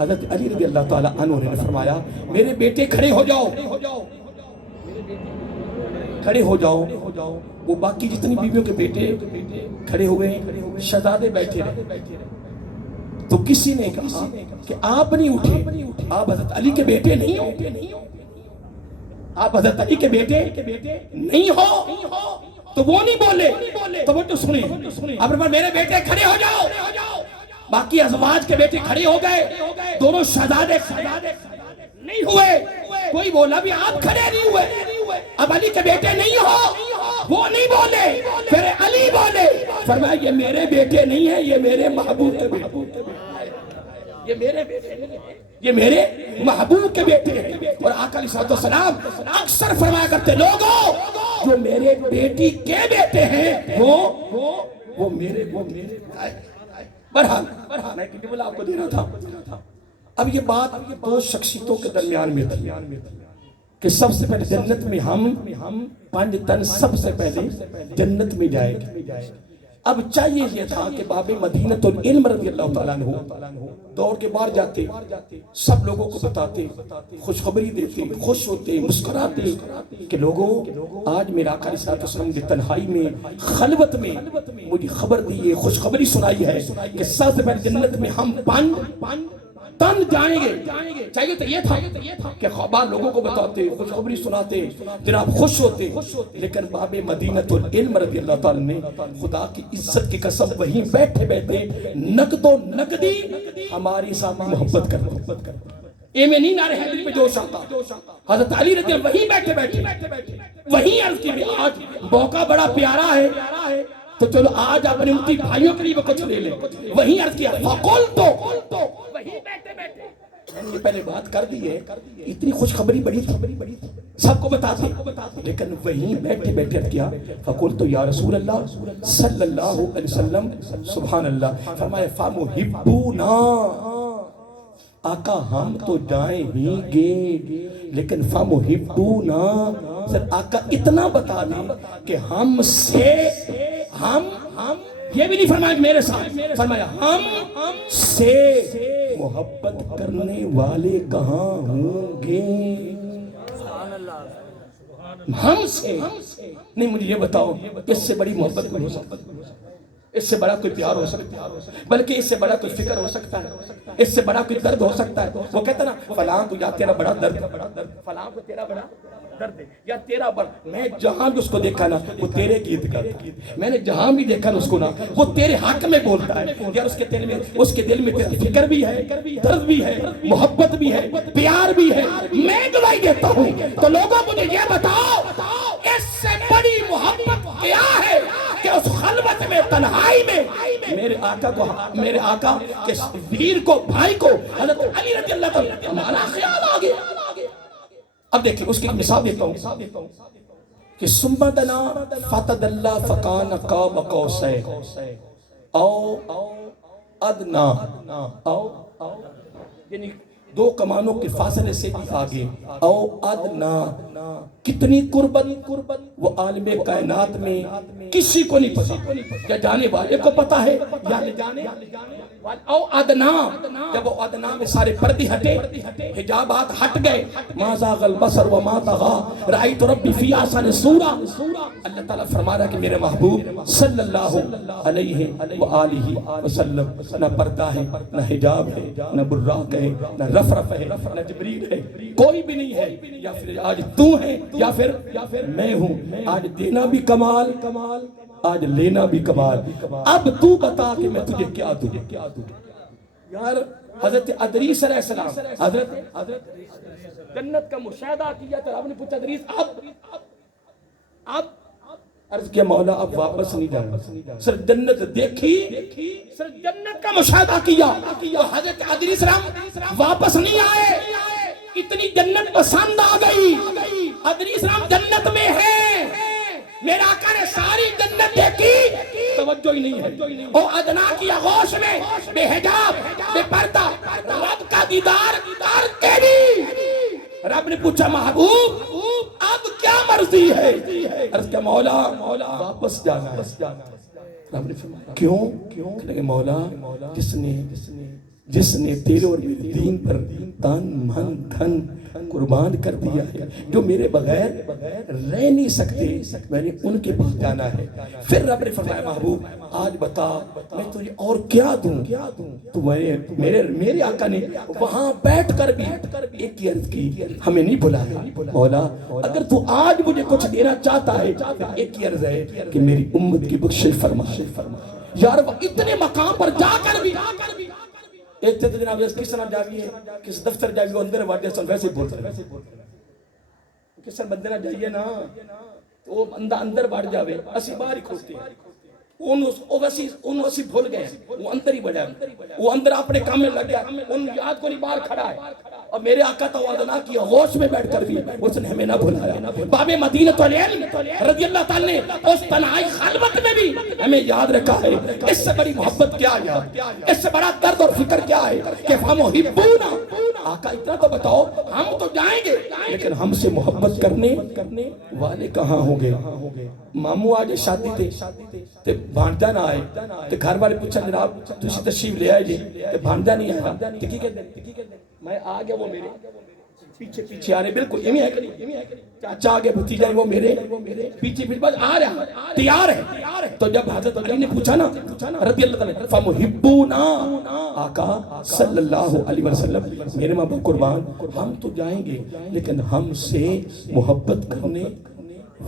حضرت علی رضی اللہ تعالی عنہ نے فرمایا میرے بیٹے کھڑے ہو جاؤ، کھڑے ہو جاؤ۔ وہ باقی جتنی بیویوں کے بیٹے کھڑے ہوئے، شہزادے بیٹھے رہے، تو کسی نے کہا کہ آپ نہیں اٹھے، آپ حضرت علی کے بیٹے نہیں ہو، آپ حضرت علی کے بیٹے نہیں ہو، تو وہ نہیں بولے، تو وہ تو سنیں اب میرے بیٹے کھڑے ہو جاؤ، باقی ازواج کے بیٹے کھڑے ہو گئے، دونوں شہزادے نہیں ہوئے، کوئی بولا بھی آپ کھڑے نہیں ہوئے، اب علی کے بیٹے نہیں ہو، وہ نہیں بولے، پھر علی بولے، فرمایا یہ میرے بیٹے نہیں ہیں، یہ میرے محبوب کے بیٹے، یہ میرے بیٹے نہیں ہیں، یہ میرے محبوب کے بیٹے ہیں۔ اور آقا علیہ السلام اکثر فرمایا کرتے لوگوں جو میرے بیٹی کے بیٹے ہیں وہ میرے بہرحال میں کتنے آپ کو دے رہا تھا۔ اب یہ بات دو شخصیتوں کے درمیان میں تھی کہ سب سے پہلے جنت میں ہم 5 تن سب سے پہلے جنت میں جائیں گے۔ اب چاہیے یہ تھا کہ باب مدینۃ العلم رضی اللہ تعالیٰ عنہ دوڑ کے باہر جاتے، سب لوگوں کو بتاتے، خوشخبری دیتے، خوش ہوتے، مسکراتے کہ لوگوں آج میرا آقا علیہ السلام نے تنہائی میں خلوت میں مجھے خبر دی ہے، خوشخبری سنائی ہے کہ سب سے پہلے جنت میں ہم 5 تن جائیں گے۔ چاہیے تو یہ تھا کہ خوابان لوگوں کو بتاتے، خوشخبری سناتے، جناب خوش ہوتے، لیکن باب مدینۃ العلم رضی اللہ تعالیٰ نے خدا کی عزت کی قسم وہیں بیٹھے بیٹھے نقد و نقدی ہماری ساتھ محبت کرتے، اے میں نہیں نعرہ حیدری پہ جوش آتا۔ حضرت علی رضی اللہ وہیں بیٹھے بیٹھے وہیں عرض کی آج موقع بڑا پیارا ہے تو چلو آج اپنے امتی بھائیوں کے لیے کچھ لے لیں، وہیں عرض کیا فَقُلْتُ، وہیں بیٹھے بیٹھے میں نے پہلے بات کر دی ہے، اتنی خوشخبری بڑی تھی سب کو بتاتے، لیکن وہیں بیٹھے بیٹھے کیا فَقُلْتُ یا رسول اللہ صلی اللہ علیہ وسلم سبحان اللہ، فرمایا فَمُحِبُّونَا، آقا ہم تو جائیں ہی گے لیکن فَمُحِبُّونَا، سر آقا اتنا بتا دیں کہ ہم سے ہم یہ بھی نہیں فرمایا میرے ساتھ، فرمایا ہم سے محبت کرنے والے کہاں ہوں گے، ہم سے نہیں، مجھے یہ بتاؤ اس سے بڑی محبت کوئی ہو سکتی ہے، اس سے بڑا کوئی پیار ہو سکتا ہے، بلکہ اس سے بڑا کوئی فکر ہو سکتا ہے، اس سے بڑا کوئی درد ہو سکتا ہے۔ وہ کہتا نا فلاں کو یا تیرا بڑا درد، فلاں کو تیرا بڑا درد ہے یا تیرا بڑا، میں جہاں بھی اس کو دیکھا نا وہ تیرے گیت گاتا، میں نے جہاں بھی دیکھا نا اس کو نا وہ تیرے حق میں بولتا ہے، یار اس کے دل میں تیری فکر بھی ہے، درد بھی ہے، محبت بھی ہے، پیار بھی ہے، میں گواہی دیتا ہوں۔ تو لوگوں مجھے یہ بتاؤ اس سے بڑی محبت کیا ہے کہ اس خلوت میں تنہائی میں میرے آقا کے ویر کو بھائی کو حضرت علی رضی اللہ تعالیٰ ہمارا خیال آ گیا۔ اب دیکھیں اس کی مثال دیتا ہوں کہ ثم دنا فتدلی فکان قاب قوسین او ادنا، یعنی 2 کمانوں کے فاصلے سے بھی آگے، او ادنا، کتنی قربت وہ عالم کائنات میں کسی کو نہیں پتا، یا جانے والے کو پتا ہے یا نہ جانے، او ادنا، جب وہ ادنا میں سارے پردے ہٹے، حجابات ہٹ گئے، ما زاغ البصر وما طغى رأيت ربي في احسن صورة، اللہ تعالیٰ فرما رہا ہے کہ میرے محبوب صلی اللہ علیہ وآلہ وسلم نہ پردہ ہے، نہ حجاب ہے، نہ براق ہے، نہ رفرف ہے، نہ جبریل ہے، کوئی بھی نہیں ہے، یا پھر آج تو ہے یا پھر میں ہوں، آج دینا بھی کمال آج لینا بھی کمال. اب تو بتا کہ میں تجھے کیا دوں. یار حضرت ادریس علیہ السلام حضرت جنت کا مشاہدہ کیا تو رب نے پوچھا ادریس اب عرض کیا مولا اب واپس نہیں جانا. سر جنت دیکھی, سر جنت کا مشاہدہ کیا تو حضرت ادریس رام واپس نہیں آئے. اتنی جنت پسند آ گئی. ادریس رام جنت میں ہے, میرا آقا نے ساری جنت دیکھی, توجہ ہی نہیں ہے. اور ادنا کی آغوش میں بے حجاب بے پردہ رب کا دیدار کر کے رب نے پوچھا محبوب اب کیا مرضی ہے؟ عرض کیا مولا واپس جانا ہے. رب نے فرمایا کیوں؟ کہ مولا جس نے تیرے اور میرے دین پر تن من دھن قربان کر دیا ہے, جو میرے بغیر رہ نہیں سکتے, میں نے ان کے پاس جانا ہے. پھر رب نے فرمایا محبوب آج بتا میں تجھے اور کیا دوں؟ تو میرے آقا نے وہاں بیٹھ کر بھی ایک ہی عرض کی, ہمیں نہیں بلایا مولا اگر تو آج مجھے کچھ دینا چاہتا ہے ایک ہی عرض ہے کہ میری امت کی بخشش فرما. یار وہ اتنے مقام پر جا کر بھی ایک تھے تو جناب کس طرح جاویے کس دفتر جاویے اندر واٹے سن ویسے ہی بولتا ہے. کس طرح بندے نہ جائیے نا تو وہ بندہ اندر بڑھ جاوے اسی باہر ہی کھوٹتے ہیں. انہوں اسی بھول گئے, وہ اندر ہی بڑھا, وہ اندر اپنے کام میں لگ گیا, ان یاد کو نہیں باہر کھڑا ہے. اور میرے آقا تو وعدنا کی غوث میں بیٹھ کر بھی اس نے ہمیں نہ بھلایا. باب مدینۃ العلم رضی اللہ تعالی نے اس تنہائی خلوت میں بھی ہمیں یاد رکھا ہے. اس سے بڑی محبت کیا ہے, اس سے بڑا درد اور فکر کیا ہے کہ فَمُحِبُّونَ. آقا اتنا تو بتاؤ ہم تو جائیں گے لیکن ہم سے محبت کرنے والے کہاں ہوں گے؟ ماموں آج شادی تے بھانجا نہ آئے تے گھر والے پوچھا جناب تسی تشریف لے آئے جی تے بھانجا نہیں آیا تے کی کہتے ہیں میں آ گیا وہ میرے پیچھے آ رہے بالکل ایمی ہے کہ نہیں, چاچا آگے بھتیجا وہ میرے پیچھے بس آ رہا تیار ہے. تو جب حضرت علی نے پوچھا نا رضی اللہ تعالیٰ فَمُحِبُّونَا آقا صلی اللہ علیہ وسلم میرے ماں باپ قربان ہم تو جائیں گے لیکن ہم سے محبت کرنے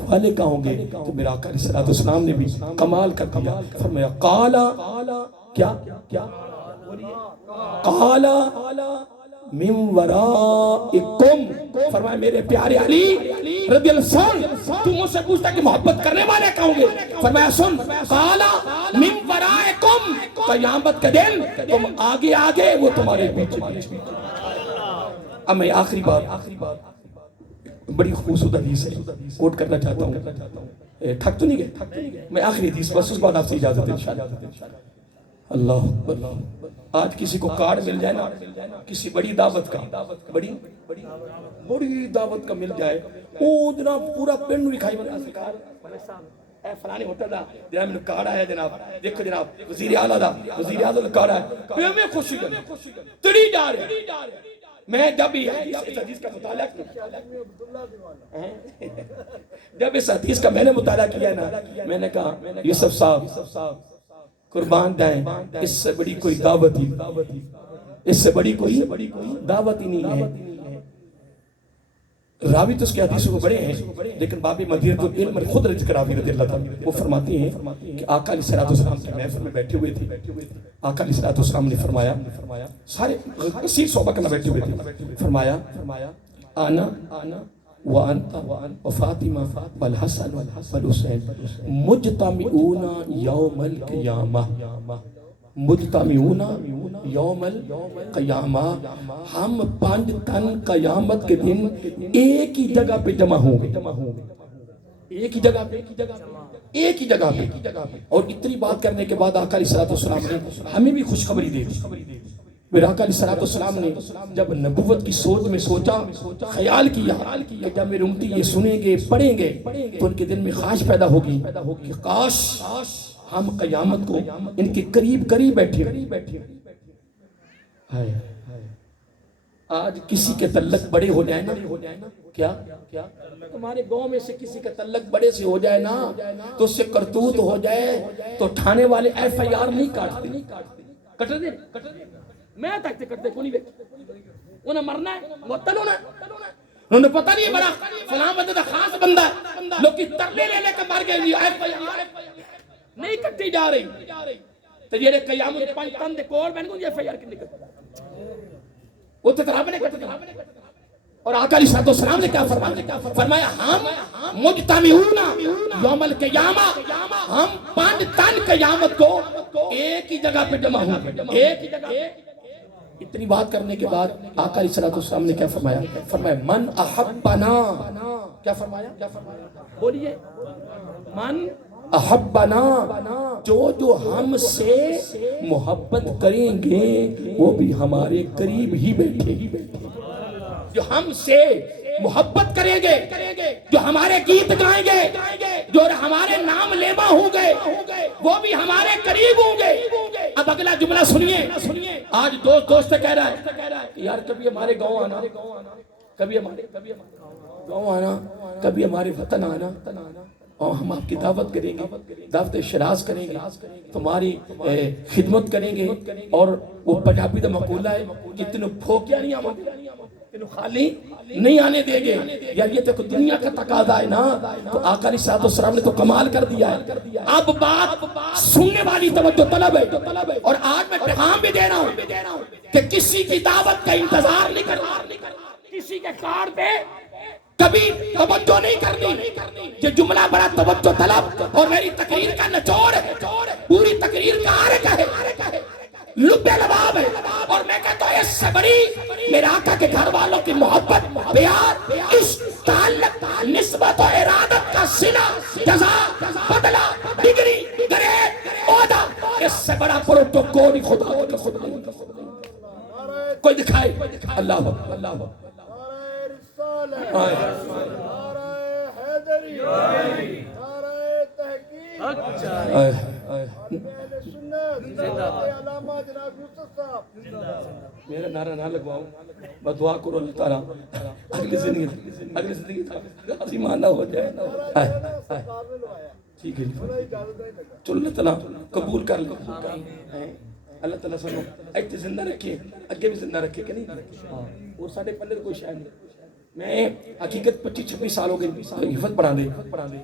والے کا ہوں گے. تو میرا آقا علیہ السلام نے بھی کمال کر دیا, فرمایا قالا کیا قالا من ورائکم, فرمایا میرے پیارے علی رضی اللہ عنہ تو مجھ سے پوچھتا کہ محبت کرنے والے کہوں گے, فرمایا سن قالا من ورائکم قیامت کے دن تم آگے آگے وہ تمہارے پیچھے. اب میں آخری بات بڑی خوبصورت حدیث ہے کوٹ کرنا چاہتا ہوں, تھک تو نہیں گئے, میں آخری حدیث بس اس بعد آپ سے اجازت انشاءاللہ. اللہ اکبر. آج کسی کو کارڈ مل جائے نا کسی بڑی دعوت کا, بڑی دعوت کا مل جائے, وہ جناب پورا پنڈ بھی کھائی اے فلانی ہوٹل دا جناب میں کارڈ آیا جناب دیکھو جناب وزیر اعلیٰ دا کارڈ آیا میں خوشی تڑی جا رہے. میں جب اس حدیث کا مطالعہ جب اس حدیث کا میں نے مطالعہ کیا نا میں نے کہا یوسف صاحب قربان جائیں اس سے بڑی کوئی دعوت ہی اس سے بڑی کوئی دعوت ہی نہیں ہے. راوی تو اس کے حدیثوں کو بڑے ہیں لیکن باب مدینۃ العلم خود ذکر راوی رضی اللہ تعالیٰ وہ فرماتے ہیں کہ آقا علیہ السلام کی محفل میں بیٹھے ہوئے تھے. آقا علیہ السلام نے فرمایا سارے کثیر صحابہ کے بیٹھے ہوئے تھے, فرمایا آنا وانت وفاطمہ والحسن والحسین مجتمعون یوم القیامہ, مجتمعون یوم القیامہ, ہم 5 تن قیامت کے دن ایک ہی جگہ پہ جمع ہوں گے, ایک ہی جگہ پہ. اور اتنی بات کرنے کے بعد آقا علیہ السلام نے ہمیں بھی خوشخبری دے دی. میرا آقا علیہ السلام نے جب نبوت کی سوچ میں سوچا خیال کیا کہ جب میرے امتی یہ سنیں گے پڑھیں گے تو ان کے دل میں خواہش پیدا ہوگی کہ کاش ہم قیامت کو ان کے قریب بیٹھے. آج کسی کے تعلق بڑے ہو جائے نا, کیا تمہارے گاؤں میں سے کسی کا تعلق بڑے سے ہو جائے نا تو اس سے کرتوت ہو جائے تو تھانے والے FIR نہیں کاٹتے, کٹ دے میں تک کرتے کو نہیں انہیں مرنا ہے معطل ہونا ہے. انہوں نے پتہ نہیں بڑا فلاں بندہ خاص بندہ لوگ کی ترلے لے لے کے مار گئے. نہیں کٹی جا رہی تو یہ قیامت پانچ تن دے کول میں نے یہ فیار کی نکل وہ تو رب نے کٹ دیا اور آقا علیہ السلام نے کیا فرمایا ہم مجتمعون یوم القیامہ ہم پانچ تن قیامت کو ایک ہی جگہ پہ جمع ہوں گے ایک ہی جگہ. اتنی بات کرنے کے بعد آقا علیہ السلام نے کیا فرمایا من احبنا کیا فرمایا بولیے من احبنا جو ہم سے محبت کریں گے وہ بھی ہمارے قریب ہی بیٹھے جو ہم سے محبت کریں گے جو ہمارے گیت گائیں گے جو ہمارے نام لیوا ہوں گے وہ بھی ہمارے قریب ہوں گے. اب اگلا جملہ سنیے آج دوست کہہ رہا ہے یار کبھی ہمارے گاؤں آنا کبھی ہمارے گاؤں آنا کبھی ہمارے وطن آنا اور ہم آپ کی دعوت کریں گے دعوت شراز کریں گے تمہاری خدمت کریں گے اور وہ پنجابی دا مقولہ ہے کہ تینوں پھوکیا نہیں آمد تینوں خالی نہیں آنے دیں گے. یار یہ تو دنیا کا تقاضا ہے نا تو آقا علیہ السلام نے تو کمال کر دیا ہے. اب بات سننے والی توجہ طلب ہے اور آج میں پیغام بھی دے رہا ہوں کہ کسی کی دعوت کا انتظار نہیں کرنا کسی کے کار پہ کبھی توجہ نہیں کرنی. یہ جملہ بڑا توجہ طلب اور میری تقریر کا نچوڑ ہے پوری تقریر کا آرک ہے لب لباب ہے اور میں کہتا ہوں اس سے بڑی میرے آقا کے گھر والوں کی محبت پیار عشق تعلق نسبت و ارادت کا صلہ جزا بدلہ ڈگری گریڈ عہدہ اس سے بڑا پروٹوکول خدا کوئی دکھائے. اللہ میرا نعرہ نہ لگواؤں میں دعا کرو اللہ تعالیٰ اگلی زندگی غازی مانا ہو جائے. ٹھیک ہے چلو اللہ تعالیٰ قبول کر لیں اللہ تعالیٰ سنو ایتے زندہ رکھے اگے بھی زندہ رکھے کہ نہیں اور ساڑھے پلے کوئی شاید نہیں. میں حقیقت 25-26 سال ہو گئے حفظ پڑھا دے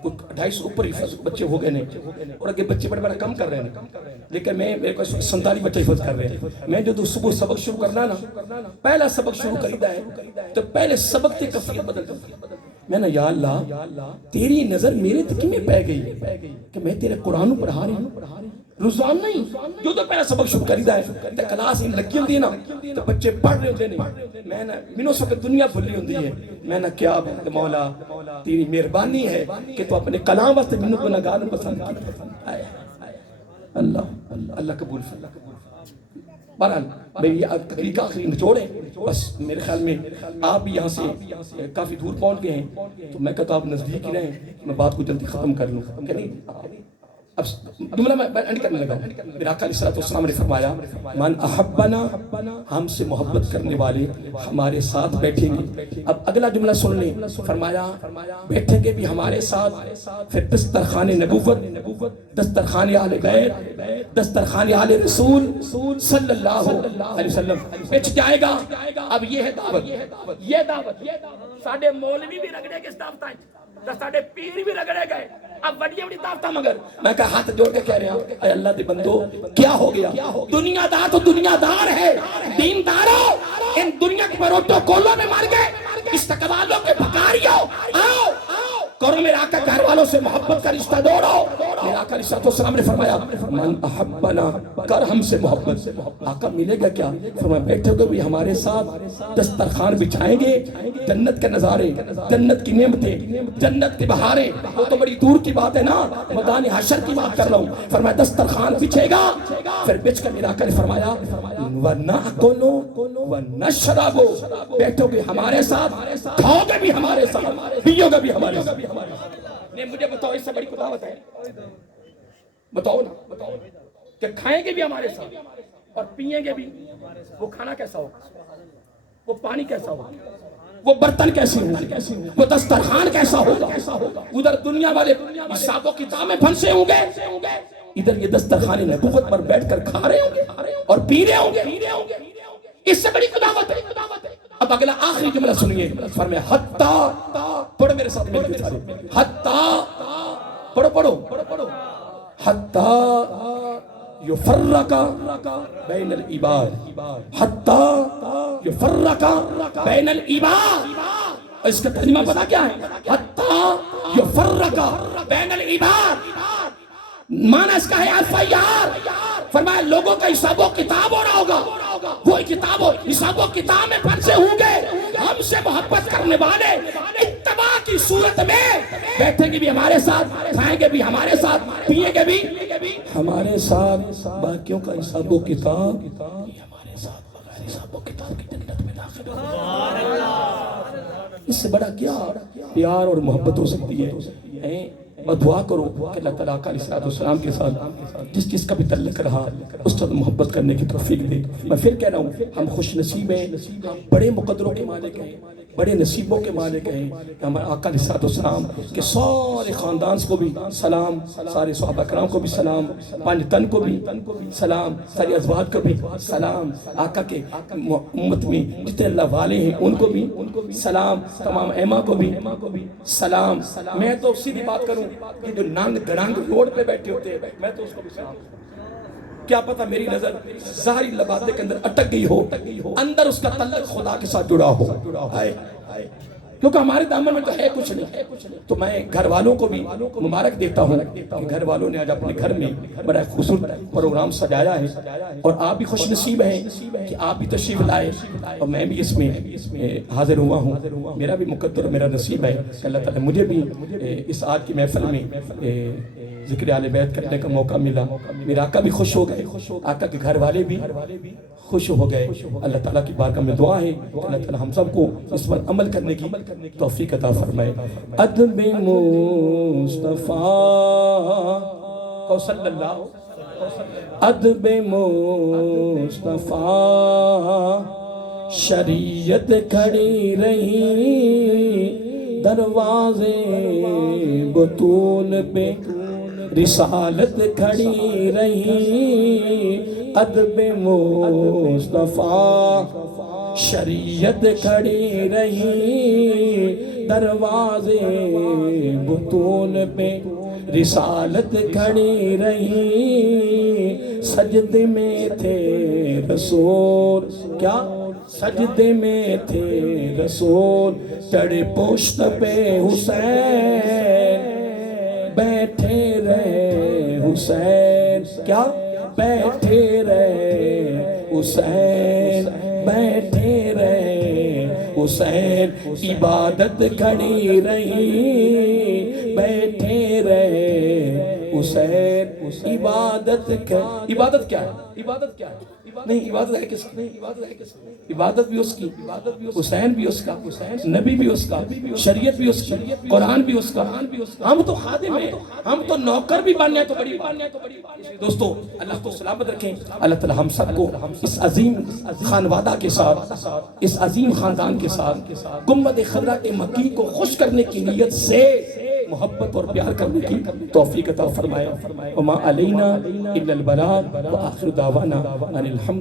250 اوپر حفظ بچے ہو گئے نے اور اگے بچے بڑا کم کر رہے ہیں لیکن میں میرے کو 47 بچے حفظ کر رہے ہیں. میں جو صبح سبق شروع کرنا نا پہلا سبق شروع کریدا ہے تو پہلے سبق تے کفیت بدل کرتی میں نا یا اللہ تیری نظر میرے تک میں پہ گئی کہ میں تیرے قرآن پڑھا رہی ہوں روزان نہیں جو تو پہلا سبق شروع کریدا ہے تے کلاس ان لگی ہوندی ہے نا تو بچے پڑھ رہے ہوندے نے میں نا مینوں سو دنیا بھلی ہوندی ہے میں نا کیا مولا تیری مہربانی ہے کہ تو اپنے کلام واسطے مینوں گناہگار نوں پسند کیا. اللہ اللہ قبول فرما. بہرحال میری تقریر کا آخری نچوڑ ہے بس میرے خیال میں آپ بھی یہاں سے کافی دور پہنچ گئے ہیں تو میں کہتا ہوں آپ نزدیک ہی رہیں میں بات کو جلدی ختم کر لوں کہ نہیں. اب جملہ میں اینڈ کرنے لگا ہوں. میرے آقا علیہ السلام نے فرمایا من احبنا ہم سے محبت کرنے والے ہمارے ساتھ بیٹھیں گے. اب اگلا جملہ سن لیں فرمایا بیٹھیں گے بھی ہمارے ساتھ پھر دسترخوان نبوت دسترخوان اہل بیت دسترخوان اہل رسول صلی اللہ علیہ وسلم بچ جائے گا. اب یہ ہے دعوت ساڑھے مولوی بھی رگڑے کس دعوت آئیں ساڑھے پیر بھی رگڑے گئے اب بڑی بڑی دعوتاں مگر میں کہا ہاتھ جوڑ کے کہہ رہا ہوں اے اللہ دے بندو کیا ہو گیا دنیا دار تو دنیا دار ہے دین دارو ان دنیا کے پروٹوکولوں میں مر گئے استقبالوں کے بھکاریوں آؤ کرو میرے آقا گھر والوں سے محبت کا رشتہ دوڑو. میرے آقا علیہ السلام نے فرمایا من احبنا کر ہم سے محبت. آقا ملے گا کیا فرمایا بیٹھے گے بھی ہمارے ساتھ دسترخوان بچھائیں گے جنت کے نظارے جنت کی نعمتیں جنت کی بہاریں وہ تو بڑی دور کی بات ہے نا میدان حشر کی بات کر رہا ہوں. فرمایا دسترخوان بچھے گا پھر بچھ کر میرے آقا نے فرمایا وَنَأْكُلُ وَنَشْرَبُ بیٹھو گے ہمارے ساتھ کھاؤ گے بھی ہمارے ساتھ پیو گے بھی ہمارے ساتھ. نہیں مجھے بتاؤ اس سے بڑی کوئی دعوت ہے بتاؤ نا کہ کھائیں گے بھی ہمارے ساتھ اور پیئیں گے بھی. وہ کھانا کیسا ہوگا وہ پانی کیسا ہوگا وہ برتن کیسے ہوں گے وہ دسترخوان کیسا ہوگا. ادھر دنیا والے حساب و کتاب میں پھنسے ہوں گے ادھر یہ دسترخوان نبوت پر بیٹھ کر کھا رہے ہوں گے اور پی رہے ہوں گے. اس سے بڑی دعوت ہے. اب اگلا آخری جملہ سنیے فرمایا حتی پڑھو میرے ساتھ مل کے سارے حتی پڑھو حتی یفرق بین العباد، حتی یفرق بین العباد. اور اس کا ترجمہ پتا کیا ہے؟ حتی یفرق بین العباد. معنی اس کا ہے الفیار. فرمایا لوگوں کا حساب و کتاب ہو رہا ہوگا، وہی کتاب و حساب و کتاب میں پھنسے ہوں گے. ہم سے محبت کرنے والے اتباع کی صورت میں بیٹھیں گے بھی ہمارے ساتھ، کھائیں گے بھی ہمارے ساتھ، پیئیں گے بھی ہمارے ساتھ. باقیوں کا حساب و کتاب یہ ہمارے ساتھ بغیر حساب و کتاب کی جنت میں داخل ہوگا. اس سے بڑا کیا پیار اور محبت ہو سکتی ہے؟ اور دعا کرو کہ اللہ تعالیٰ علیہ السلام کے ساتھ جس کا بھی تعلق رہا اس طرح محبت کرنے کی توفیق دے. میں پھر کہہ رہا ہوں ہم خوش نصیب ہیں، ہم بڑے مقدروں کے مالک ہیں، بڑے نصیبوں کے مالک ہیں. ہمارے آقا علیہ السلام کے سارے خاندان کو بھی سلام، سارے صحابہ کرام کو بھی سلام، پانچ تن کو بھی سلام، ساری ازواج کو بھی سلام، آقا کے امت میں جتنے اللہ والے ہیں ان کو بھی سلام، تمام ائمہ کو بھی سلام. میں تو سیدھی بات کروں، یہ جو ننگ درنگ روڈ پہ بیٹھے ہوتے ہیں میں تو اس کو بھی سلام. کیا پتہ میری نظر ظاہری لبادے کے اندر اٹک گئی ہو، اندر اس کا تعلق خدا کے ساتھ جڑا ہو. کیونکہ ہمارے دامن میں تو ہے کچھ نہیں. تو میں گھر والوں کو بھی مبارک دیتا ہوں کہ گھر والوں نے آج اپنے گھر میں بڑا خوبصورت پروگرام سجایا ہے، اور آپ بھی خوش نصیب ہیں کہ آپ بھی تشریف لائے اور میں بھی اس میں حاضر ہوا ہوں. میرا بھی مقدر میرا نصیب ہے کہ اللہ تعالیٰ مجھے بھی اس آج کی محفل میں ذکر اہل بیت کرنے کا موقع ملا. میرا آقا بھی خوش ہو گئے، آقا کے گھر والے بھی خوش ہو گئے. اللہ تعالیٰ کی بارگاہ میں دعا ہے کہ اللہ تعالیٰ ہم سب کو اس پر عمل کرنے کی توفیق عطا فرمائے. ادب مصطفیٰ کو صلی اللہ، ادب مصطفیٰ شریعت کھڑی رہی دروازے بطون پہ، رسالت کھڑی رہی. ادب مصطفیٰ شریعت کھڑی رہی دروازے بطون پہ، رسالت کھڑی رہی. سجدے میں تھے رسول، کیا سجدے میں تھے رسول، چڑھے پشت پہ حسین، بیٹھے رہے حسین، کیا بیٹھے رہے حسین، بیٹھے رہے حسین. عبادت کھڑی رہی، بیٹھے رہے حسین. عبادت کیا ہے؟ عبادت کیا ہے؟ نہیں، عبادت ہے کس کی؟ عبادت بھی اس کی، حسین بھی اس کا، نبی بھی اس کا، شریعت بھی اس کی، قرآن بھی اس کا. ہم تو خادم ہیں، ہم تو نوکر بھی بننے ہیں. تو بڑی دوستو اللہ کو سلامت رکھیں. اللہ تعالی ہم سب کو اس عظیم خانوادہ کے ساتھ، اس عظیم خاندان کے ساتھ گنبد خضرا کے مکی کو خوش کرنے کی نیت سے محبت اور پیار کرنے کی توفیق عطا فرمائے. وما علینا الا البلاغ وآخر دعوانا ان الحمد